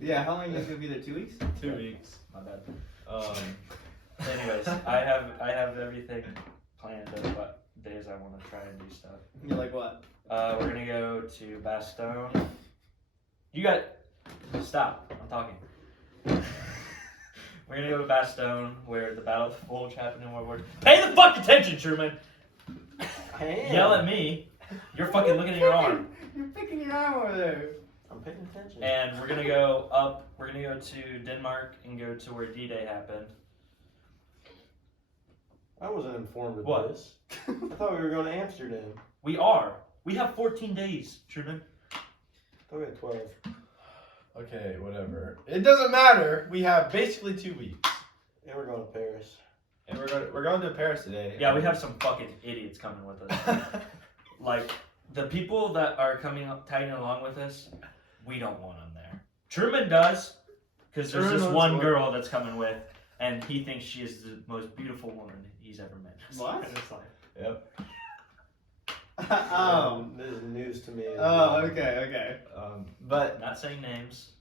Yeah, how long are you guys gonna be there? 2 weeks? 2 weeks. My bad. Um. Anyways, I have everything planned of what days I want to try and do stuff. You're like what? We're gonna go to Bastogne. You got stop. I'm talking. We're gonna go to Bastogne, where the Battle of the Bulge happened in World War II. Pay the fuck attention, Truman. I am. Yell at me. You're fucking looking at your arm. You're picking your arm over there. I'm paying attention. And we're gonna go up. We're gonna go to Denmark and go to where D-Day happened. I wasn't informed of What? this. I thought we were going to Amsterdam. We are. We have 14 days, Truman. I thought we had 12. Okay, whatever. It doesn't matter. We have basically 2 weeks, And we're going to Paris. and we're going to Paris today. Yeah, we have some fucking idiots coming with us. Like, the people that are tagging along with us, we don't want them there. Truman does, because there's Truman this wants one one. girl that's coming with, and he thinks she is the most beautiful woman he's ever met. What? In his life. Yep. Oh. This is news to me. Oh, okay. But Not saying names.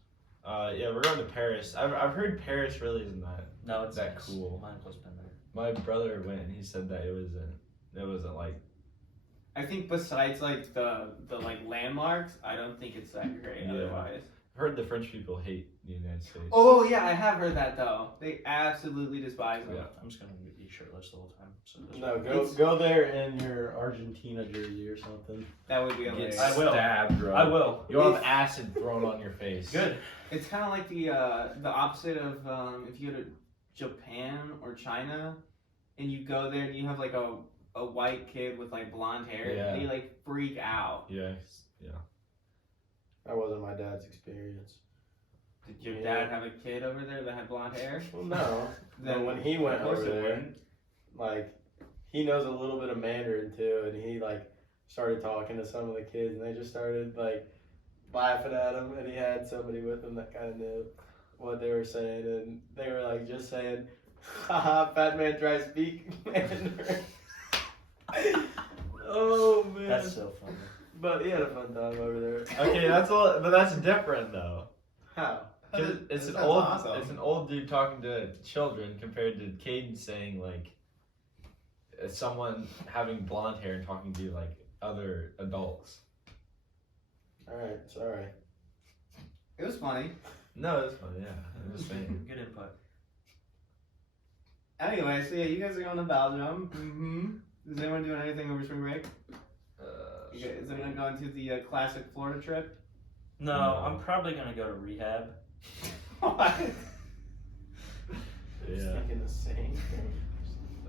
yeah, we're going to Paris. I've heard Paris really isn't that. No, it's That nice. cool. My uncle's been there. My brother went and he said that it wasn't like. I think besides like the like landmarks, I don't think it's that great Yeah. otherwise. heard the French people hate the United States. Oh yeah, I have heard that though. They absolutely despise them. Yeah. I'm just gonna be shirtless the whole time. So No, go there in your Argentina jersey or something. That would be hilarious. I will. Stabbed, bro. I will. You'll have acid thrown on your face. Good. It's kind of like the opposite of if you go to Japan or China, and you go there and you have like a white kid with like blonde hair. Yeah. They like freak out. Yeah. That wasn't my dad's experience. Did your dad have a kid over there that had blonde hair? Well, no. Then But when he went of course over it there, wouldn't. like, he knows a little bit of Mandarin too, and he like started talking to some of the kids, and they just started like laughing at him, and he had somebody with him that kind of knew what they were saying, and they were like just saying, "Haha, fat man try to speak Mandarin." Oh man, That's so funny. but he had a fun time over there. Okay, but that's different though. How? 'Cause it's That an sounds old, awesome. it's an old dude talking to children compared to Caden saying like, someone having blonde hair and talking to like other adults. All right, sorry. It was funny. No, it's funny. Yeah, I'm just saying. Good input. Anyway, so yeah, you guys are going to Belgium. Mm-hmm. Is anyone doing anything over spring break? Is anyone going to the classic Florida trip? No, No. I'm probably gonna go to rehab. What? I was Yeah. thinking the same thing.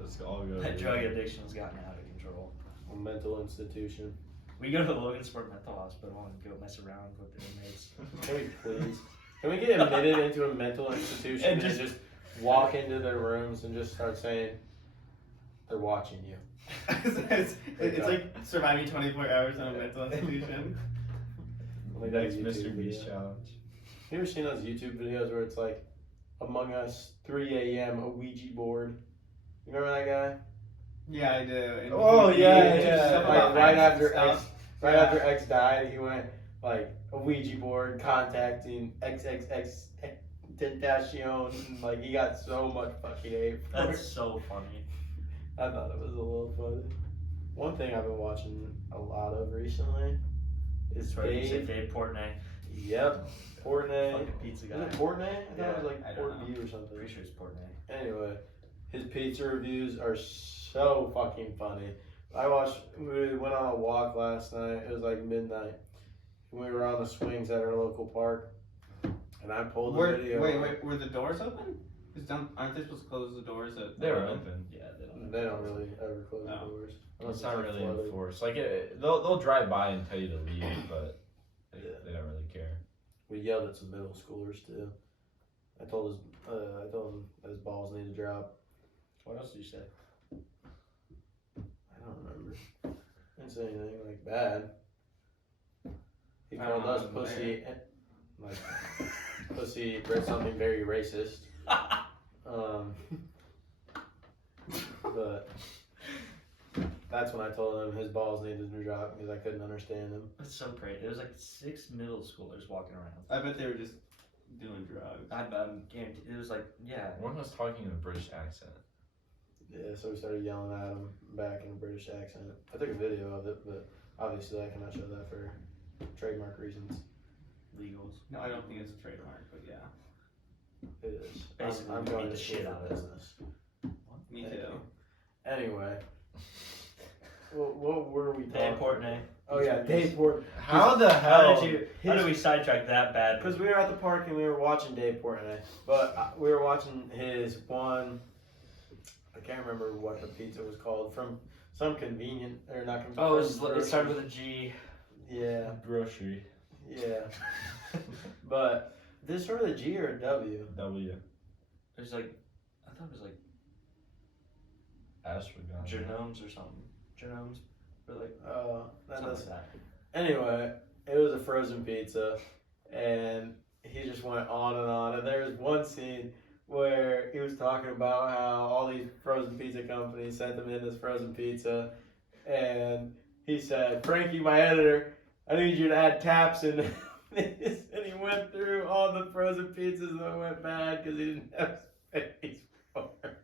Let's all go. That drug addiction's gotten out of control. A mental institution. We go to the Logansport Mental Hospital and go mess around with the inmates. Can we please? Can we get admitted into a mental institution and just walk into their rooms and just start saying they're watching you? it's like surviving 24 hours in a mental institution. Like The that next YouTube Mr. Beast video. challenge. You ever seen those YouTube videos where it's like Among Us 3 a.m. a Ouija board? You remember that guy? Yeah, I do. And Oh, he- yeah, he teaches yeah. stuff Like about right facts and after stuff. after X died, he went like a Ouija board contacting XXX Tentacion, and like he got so much fucking hate. for it. That's so funny. I thought it was a little funny. One thing I've been watching a lot of recently is That's right. You said Dave. Dave Portnoy. Yep, Portnoy. Fucking pizza Is guy. it Portnay? I thought it was I like don't Port know. View or something. Pretty sure it's Portnoy. Anyway, his pizza reviews are so fucking funny. We went on a walk last night. It was like midnight. We were on the swings at our local park, and I pulled the video. Wait, were the doors open? Aren't they supposed to close the doors? They were open. Yeah, they don't. They don't really ever close No. the doors. It's not like really flooded. enforced. Like they'll drive by and tell you to leave, but they don't really care. We yelled at some middle schoolers too. I told him that his balls need to drop. What else did you say? I don't remember. I didn't say anything like bad. He I don't called us know, pussy, like pussy, read something very racist. But that's when I told him his balls needed to drop because I couldn't understand him. That's so great. There was like 6 middle schoolers walking around. I bet they were just doing drugs. I'm guaranteed. It was like, yeah. One was talking in a British accent. Yeah, so we started yelling at him back in a British accent. I took a video of it, but obviously I cannot show that for trademark reasons. Legals. No, I don't think it's a trademark, but yeah. It is. Basically, I'm we going beat to the school shit for out of it. business. Me Thank too. you. Anyway, what were we talking Dave Portnoy. Oh yeah, Dave Portnoy. How the How hell? did we sidetrack that bad? Because we were at the park and we were watching Dave Portnoy, but we were watching his one. I can't remember what the pizza was called from some convenient or not convenient. Oh, it started with a G. Yeah, Grocery. yeah. But did it start with a G or a W? W. There's like, I thought it was like Ashwagandha. genomes or something. Genomes. Or like, That something does. like that. Anyway, it was a frozen pizza, and he just went on and on. And there was one scene where he was talking about how all these frozen pizza companies sent him in this frozen pizza, and he said, "Frankie, my editor, I need you to add taps in this." And he went through all the frozen pizzas that went bad because he didn't have space for it.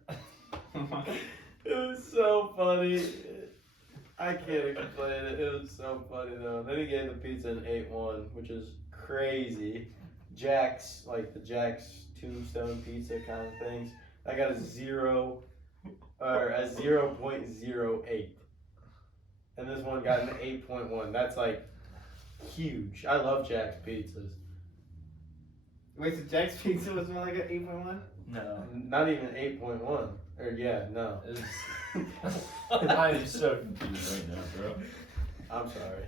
It was so funny. I can't explain it. It was so funny though. Then he gave the pizza an 8-1, which is crazy. Jack's, like the Jack's Tombstone pizza kind of things. I got a 0.08. And this one got an 8.1. That's like huge. I love Jack's pizzas. Wait, so Jack's Pizza was more like an 8.1? No. Not even 8.1. Or yeah, no. I am so confused right now, bro. I'm sorry.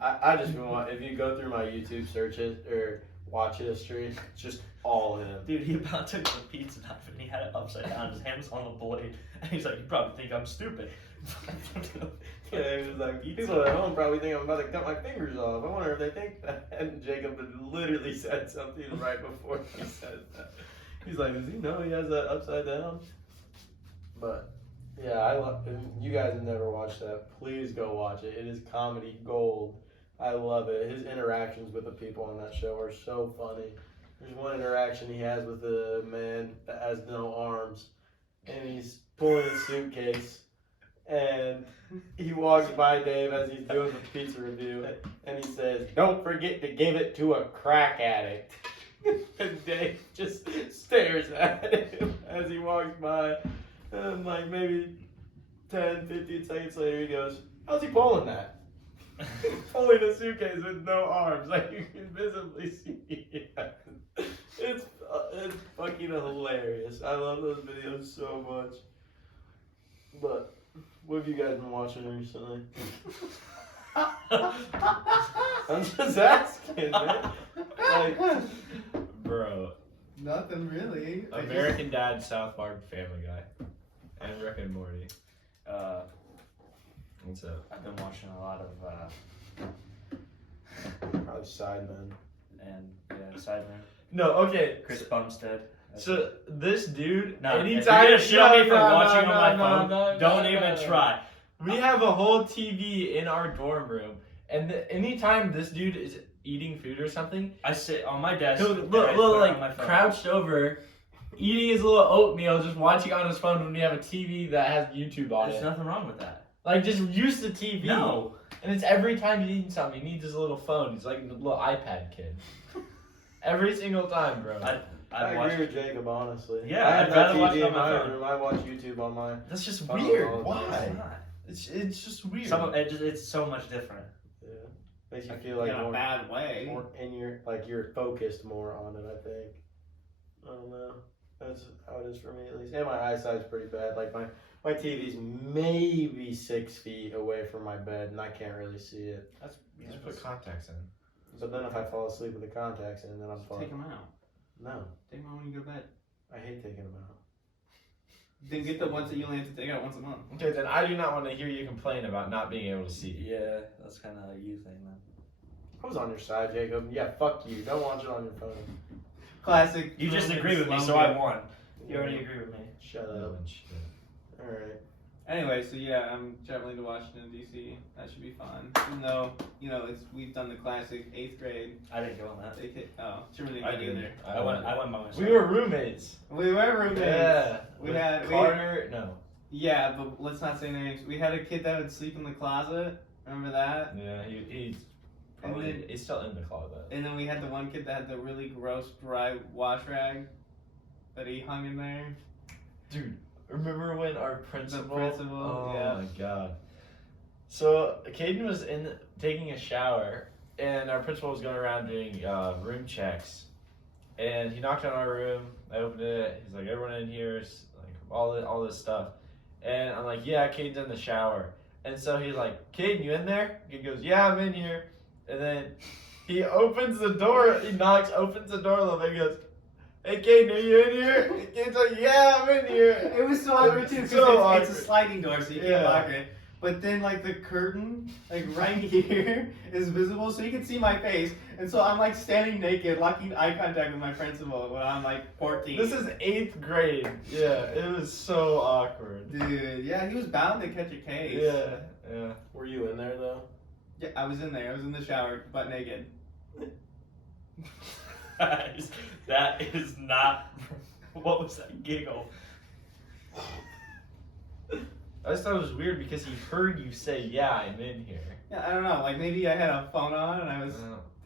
I just want, if you go through my YouTube searches or watch history, it's just all him. Dude, he about took the pizza knife and he had it upside down. His hand was on the blade. And he's like, you probably think I'm stupid. Yeah, he was like, people at home probably think I'm about to cut my fingers off. I wonder if they think that. And Jacob had literally said something right before he said that. He's like, does he know he has that upside down? But yeah, I love. If you guys have never watched that, please go watch it. It is comedy gold. I love it. His interactions with the people on that show are so funny. There's one interaction he has with a man that has no arms, and he's pulling a suitcase, and he walks by Dave as he's doing the pizza review, and he says, "Don't forget to give it to a crack addict." And Dave just stares at him as he walks by, and like maybe 10, 15 seconds later, he goes, "How's he pulling that?" Pulling a suitcase with no arms, like you can visibly see it. It's fucking hilarious. I love those videos so much. But what have you guys been watching recently? I'm just asking, man. Like, Bro, Nothing really. American Dad, South Park, Family Guy, and Rick and Morty. What's up? I've been watching a lot of probably Sidemen. Sidemen. No, okay. Chris Bumstead. So this dude, No, anytime if you're gonna show me for watching no, on my no, phone, no, don't no, even no. try. We have a whole TV in our dorm room, and anytime this dude is eating food or something, I sit on my desk. he'll and I look put it on my like phone. crouched over, eating his little oatmeal, just watching on his phone when we have a TV that has YouTube on There's it. nothing wrong with that. Like, just use the TV. No. And it's every time he's eating something, he needs his little phone. He's like a little iPad kid. Every single time, bro. I watched. agree with Jacob, honestly. Yeah, I have I'd no rather watch TV it on in my my phone. room. I watch YouTube on my. That's just I don't weird. know. Why? Not. It's just weird. It's so much different. Yeah, makes you feel like in a more, bad way. more in your like you're focused more on it. I think. I don't know. That's how it is for me at least. And my eyesight's pretty bad. Like my TV's maybe 6 feet away from my bed, and I can't really see it. Just put contacts in. But then if I fall asleep with the contacts in, then I'm fine. Take them out. No, Take them out when you go to bed. I hate taking them out. Then get the ones that you only have to take out once a month. Okay, then I do not want to hear you complain about not being able to see. Yeah, that's kind of a you thing, then. I was on your side, Jacob. Yeah, fuck you. Don't watch it on your phone. Classic. You just Roman agree with me, so slumber. I won. You already agree with me. Shut No, up. and shit. Alright. Anyway, so yeah, I'm traveling to Washington D.C. That should be fun. Even though we've done the classic 8th grade. I didn't go on that. Shimmer didn't I go didn't. either. I went by myself. We were roommates. We were roommates. Yeah. We With had Carter. No. Yeah, but let's not say names. We had a kid that would sleep in the closet. Remember that? Yeah, he's And probably then- he's still in the closet. And then we had the one kid that had the really gross dry wash rag that he hung in there. Dude, remember when our principal? Oh yeah. my god. So Caden was taking a shower, and our principal was going around doing room checks, and he knocked on our room. I opened it. He's like, "Everyone in here is like all this stuff," and I'm like, "Yeah, Caden's in the shower." And so he's like, "Caden, you in there?" He goes, "Yeah, I'm in here." And then he opens the door. He knocks, opens the door a little bit. He goes, "Hey, Caden, are you in here?" And Caden's like, "Yeah, I'm in here." It was so awkward too, because So it's a awkward. sliding door, so you can't Yeah. lock it. But then, like, the curtain, like, right here is visible, so you can see my face. And so I'm, like, standing naked, locking eye contact with my principal when I'm, like, 14. This is 8th grade. Yeah, it was so awkward. Dude, yeah, he was bound to catch a case. Yeah. Were you in there though? Yeah, I was in there. I was in the shower, butt naked. That is not. What was that giggle? I just thought it was weird because he heard you say, "Yeah, I'm in here." Yeah, I don't know. Like, maybe I had a phone on and I was,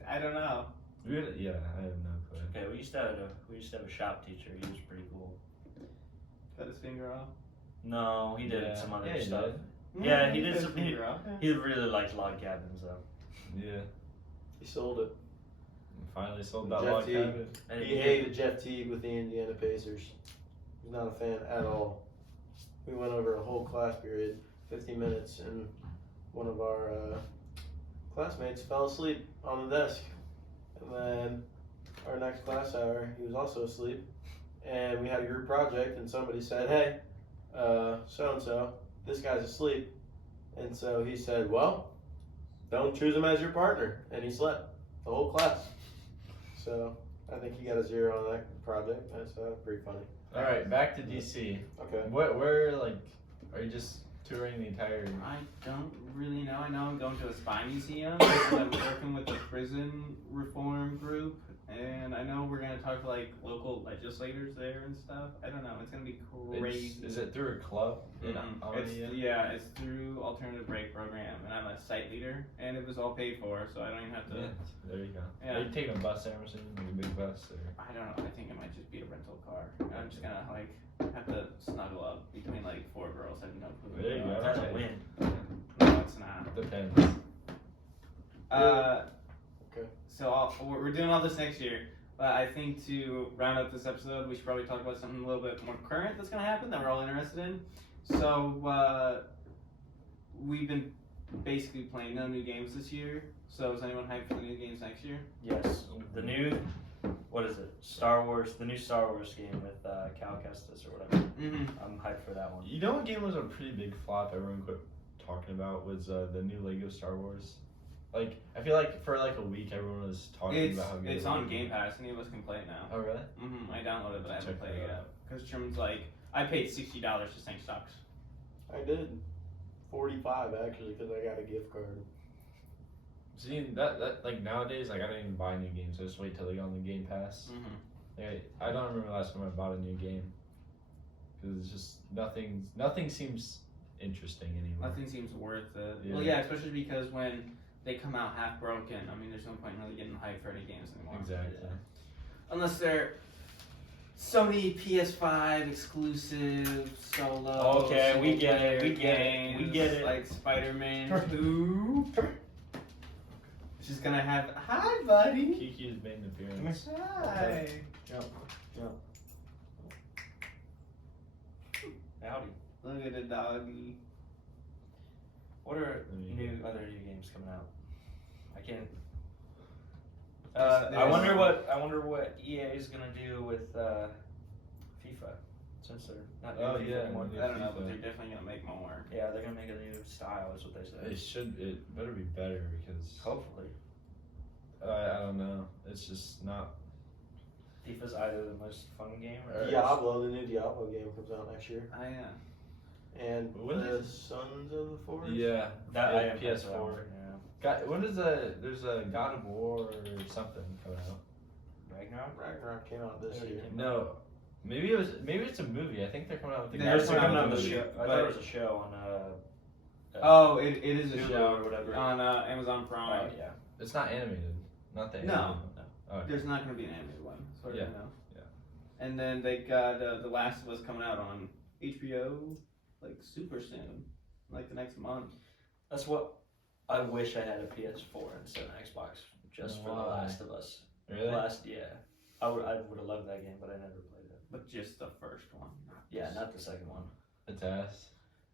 I don't know. Really? Yeah, I have no clue. Okay, we used to have a shop teacher. He was pretty cool. Cut his finger off. No, he did Yeah. some other Yeah, he stuff. did. Yeah, he did cut his some- finger off. He really liked log cabins though. Yeah. He sold it. Finally sold that Jeff log Teague. cabin. And He hated Jeff Teague with the Indiana Pacers. He's not a fan at all. We went over a whole class period, 50 minutes, and one of our classmates fell asleep on the desk. And then our next class hour, he was also asleep. And we had a group project, and somebody said, hey, so-and-so, this guy's asleep. And so he said, well, don't choose him as your partner. And he slept the whole class. So I think he got a 0 on that project. That's pretty funny. All right, back to DC. Okay. Where like, are you just touring the entire? I don't really know. I know I'm going to a spy museum, and I'm working with the prison reform group, and I know we're gonna talk to like local legislators there and stuff. I don't know. It's gonna be crazy. Is it through a club? It's through Alternative Break Program, and I'm a site leader, and it was all paid for, so I don't even have to. Yeah, there you go. Yeah. Are you taking a bus, Emerson? Like a big bus? Or? I don't know. I think it might just be a rental car. I'm just gonna like have to snuggle up between like 4 girls. I have no clue. There you go. That's a Okay. win. No, it's not. Depends. Okay. So we're doing all this next year, but I think to round up this episode, we should probably talk about something a little bit more current that's gonna happen that we're all interested in. So we've been basically playing no new games this year. So is anyone hyped for the new games next year? Yes, the new, what is it? Star Wars, the new Star Wars game with Cal Kestis or whatever. Mm-hmm. I'm hyped for that one. You know what game was a pretty big flop? Everyone quit talking about was the new Lego Star Wars. Like I feel like for like a week everyone was talking about how good It's it on was. Game Pass. Any of us can play it now. Oh really? Mm-hmm. I downloaded it, but I haven't Check played that it yet. Because Truman's like, I paid $60 just saying sucks. I did. 45 actually, because I got a gift card. See that like nowadays like I don't even buy new games. I just wait till they go on the Game Pass. Mm-hmm. Like, I don't remember the last time I bought a new game because it's just nothing seems interesting anymore. Nothing seems worth it. Yeah. Well, yeah, especially because when they come out half broken, I mean, there's no point in really getting hyped for any games anymore. Exactly. Unless they're Sony PS5 exclusive solo. Okay, we get it, we single-player get it, we games, get it. Like Spider-Man 2. She's gonna have. Hi, buddy. Kiki has made an appearance. Hi. Howdy. Look at the doggy. What are Mm. other new games coming out? I can't. There's- I wonder what EA is gonna do with FIFA, since they're not doing Oh, FIFA yeah, anymore. new I don't know, but FIFA. they're definitely gonna make more. Yeah, they're gonna make a new style, is what they said. It better be better because Hopefully, I don't know. It's just not. FIFA's either the most fun game or Diablo, the new Diablo game comes out next year. Oh yeah. And When the is- Sons of the Forest? Yeah. that. yeah, I am PS4. Yeah. When is there's a God of War or something coming out? Ragnarok. Ragnarok came out this Already year. came No, maybe it's a movie. I think they're coming out with the They're They're coming out with a movie, show. I thought but- it was a show on Oh, it is a Hulu show or whatever. on Amazon Prime. yeah. It's not animated. Not the No. animated one. Oh, okay. There's not gonna be an animated one, as far as I Yeah. know. Yeah. And then they got The Last of Us coming out on HBO like super soon, like the next month. That's what I wish I had a PS4 instead of an Xbox just for The Why? Last of Us. Really? Yeah. I would have loved that game, but I never played it. But just the first one. Yeah, not the second one. It's ass.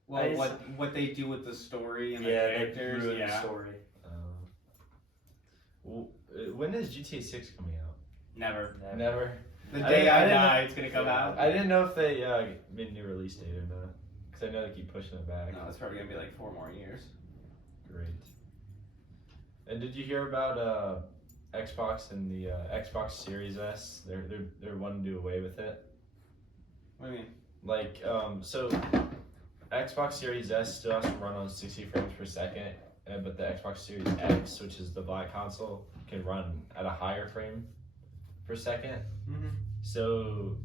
Well, It's- what they do with the story and the Yeah, they characters, ruined the yeah. story. When is GTA 6 coming out? Never. Never. The I day didn't- I, I didn't die, know- it's gonna come Yeah. out. I didn't know if they made a new release date or not. Because I know they keep pushing it back. No, it's probably gonna be like 4 more years. Great. And did you hear about Xbox and the Xbox Series S? They're wanting to do away with it. What do you mean? Like so, Xbox Series S still has to run on 60 frames per second, but the Xbox Series X, which is the black console, can run at a higher frame per second. Mm-hmm. So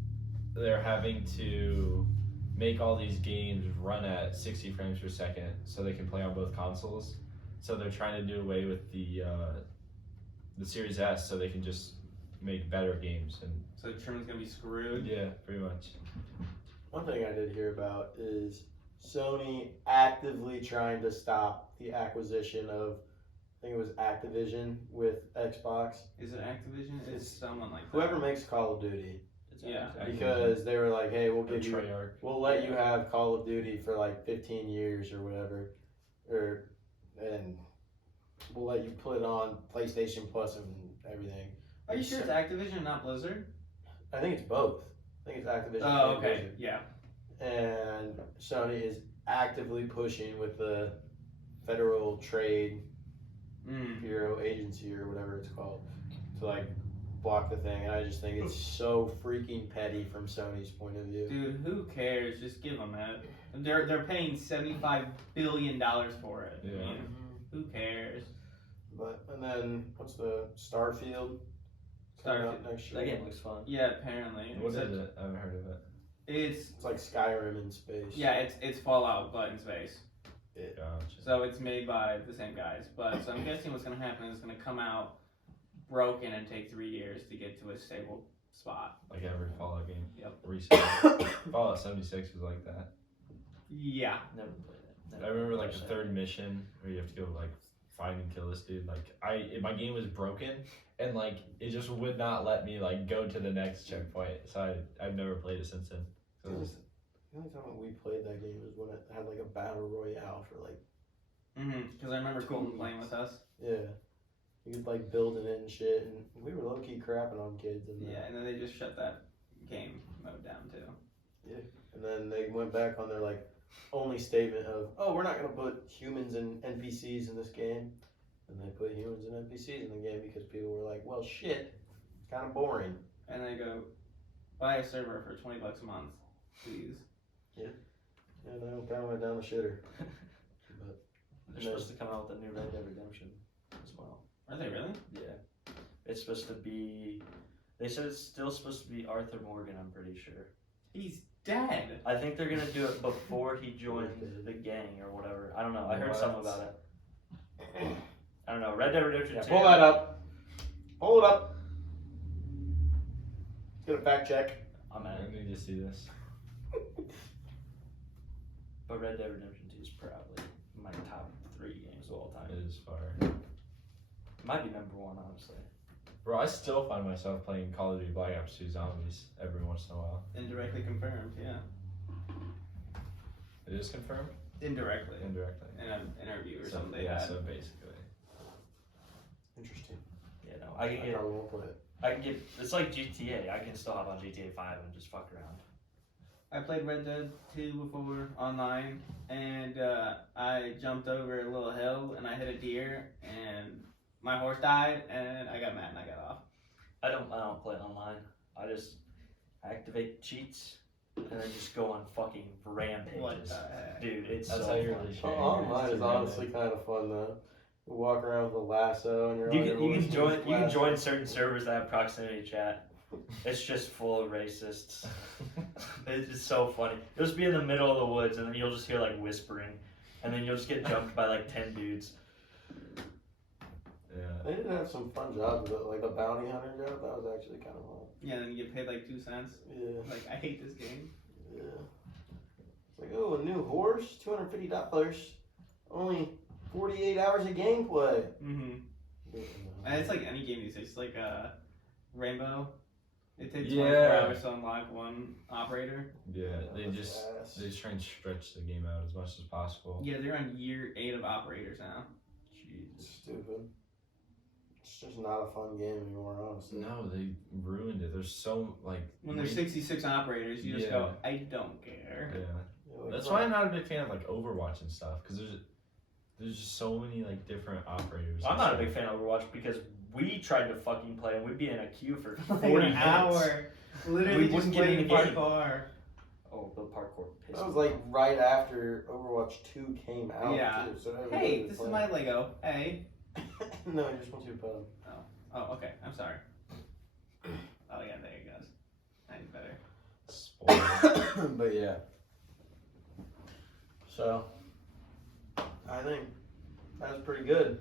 they're having to make all these games run at 60 frames per second so they can play on both consoles. So they're trying to do away with the the Series S so they can just make better games. And So Truman's gonna be screwed. yeah, pretty much. One thing I did hear about is Sony actively trying to stop the acquisition of, I think it was Activision with Xbox. Is it Activision? It's someone like that. Whoever makes Call of Duty. Yeah. Because they were like, hey, Treyarch. we'll let you have Call of Duty for like 15 years or whatever, and we'll let you put it on PlayStation Plus and everything. Are you sure it's Activision, not Blizzard? I think it's both. I think it's Activision. Oh, and okay. Blizzard. Yeah. And Sony is actively pushing with the Federal Trade Bureau Agency or whatever it's called to like block the thing. And I just think it's so freaking petty from Sony's point of view. Dude, who cares? Just give them that. They're paying $75 billion for it. Yeah. I mean, who cares? But and then what's the Starfield? Coming out next year. That game looks fun. Yeah, apparently. What is it? I haven't heard of it. It's It's like Skyrim in space. yeah, it's Fallout but in space. Gotcha. So it's made by the same guys. But so I'm guessing what's gonna happen is it's gonna come out broken and take 3 years to get to a stable spot. Like every Fallout game. Yep. Recently. Fallout 76 was like that. Yeah. Never played it. I remember like the third mission where you have to go like find and kill this dude. Like my game was broken and like it just would not let me like go to the next checkpoint. So I've never played it since then. So it was, The only time we played that game was when it had like a battle royale for like Because I remember Colton playing with us. yeah. You could like build it and shit, and we were low key crapping on kids. And Yeah, and then they just shut that game mode down too. and then they went back on their like only statement of, oh, we're not gonna put humans and NPCs in this game, and they put humans and NPCs in the game because people were like, well, shit, it's kind of boring. And they go, buy a server for $20 a month, please. And I kind of went down the shitter. But They're supposed to come out with a new Red Dead Redemption as well. Are they really? Yeah. It's supposed to be. They said it's still supposed to be Arthur Morgan, I'm pretty sure. He's dead. I think they're gonna do it before he joined the gang or whatever. I don't know. I heard something about it. I don't know. Red Dead Redemption 2. pull that up. Pull it up. Let's get a fact check. I'm at I it. need to see this. But Red Dead Redemption 2 is probably my top 3 games of all time. It is fire. It might be number 1, honestly. Bro, I still find myself playing Call of Duty Black Ops 2 Zombies every once in a while. Indirectly confirmed, yeah. It is confirmed? Indirectly. Indirectly. In an interview or So, something they yeah, had. so basically. Yeah, no. I probably won't play it. I can get. It's like GTA. I can still hop on GTA 5 and just fuck around. I played Red Dead 2 before online, and I jumped over a little hill and I hit a deer, and my horse died, and I got mad and I got off. I don't play online. I just activate cheats and then just go on fucking rampages. What the heck? Dude, it's That's so how you fun. really share. Online is honestly kind of fun though. You walk around with a lasso and you're You on can, your you can horse with join you can lasso. join certain servers that have proximity chat. It's just full of racists. It's just so funny. You'll just be in the middle of the woods and then you'll just hear like whispering, and then you'll just get jumped by like 10 dudes. Yeah. They did have some fun jobs with it, like a bounty hunter job. That was actually kind of fun. Yeah, then you get paid like 2 cents. Yeah. Like, I hate this game. Yeah. It's like, oh, a new horse, $250. Only 48 hours of gameplay. Mm-hmm. And it's like any game these days. It's like Rainbow. It takes 24 Yeah. hours to unlock one operator. Yeah, they That's just ass. try and stretch the game out as much as possible. Yeah, they're on year 8 of operators now. It's stupid. It's just not a fun game anymore, honestly. No, they ruined it. There's so like When there's 66 operators, you just Yeah. go, I don't care. Yeah. Yeah, like, That's why I'm not a big fan of like Overwatch and stuff because there's just so many like different operators. I'm and not a stuff. big fan of Overwatch because we tried to fucking play and we'd be in a queue for 40 Like minutes. an hour. Literally We just wouldn't get in playing the game. parkour. Oh, the parkour pissed That was me like off. right after Overwatch 2 came out. Yeah. Too, so everybody Hey, was this is playing. my Lego. Hey. No, he just wants you to put him. Oh, okay. I'm sorry. Oh, yeah, there it goes. I need better. Spoiled. But yeah. So, I think that was pretty good.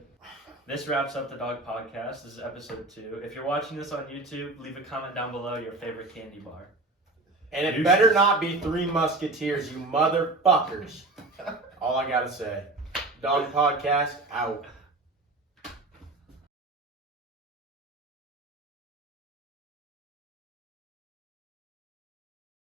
This wraps up the Dawg Podcast. This is episode 2. If you're watching this on YouTube, leave a comment down below your favorite candy bar. And it better not be Three Musketeers, you motherfuckers. All I gotta say. Dawg Podcast, out.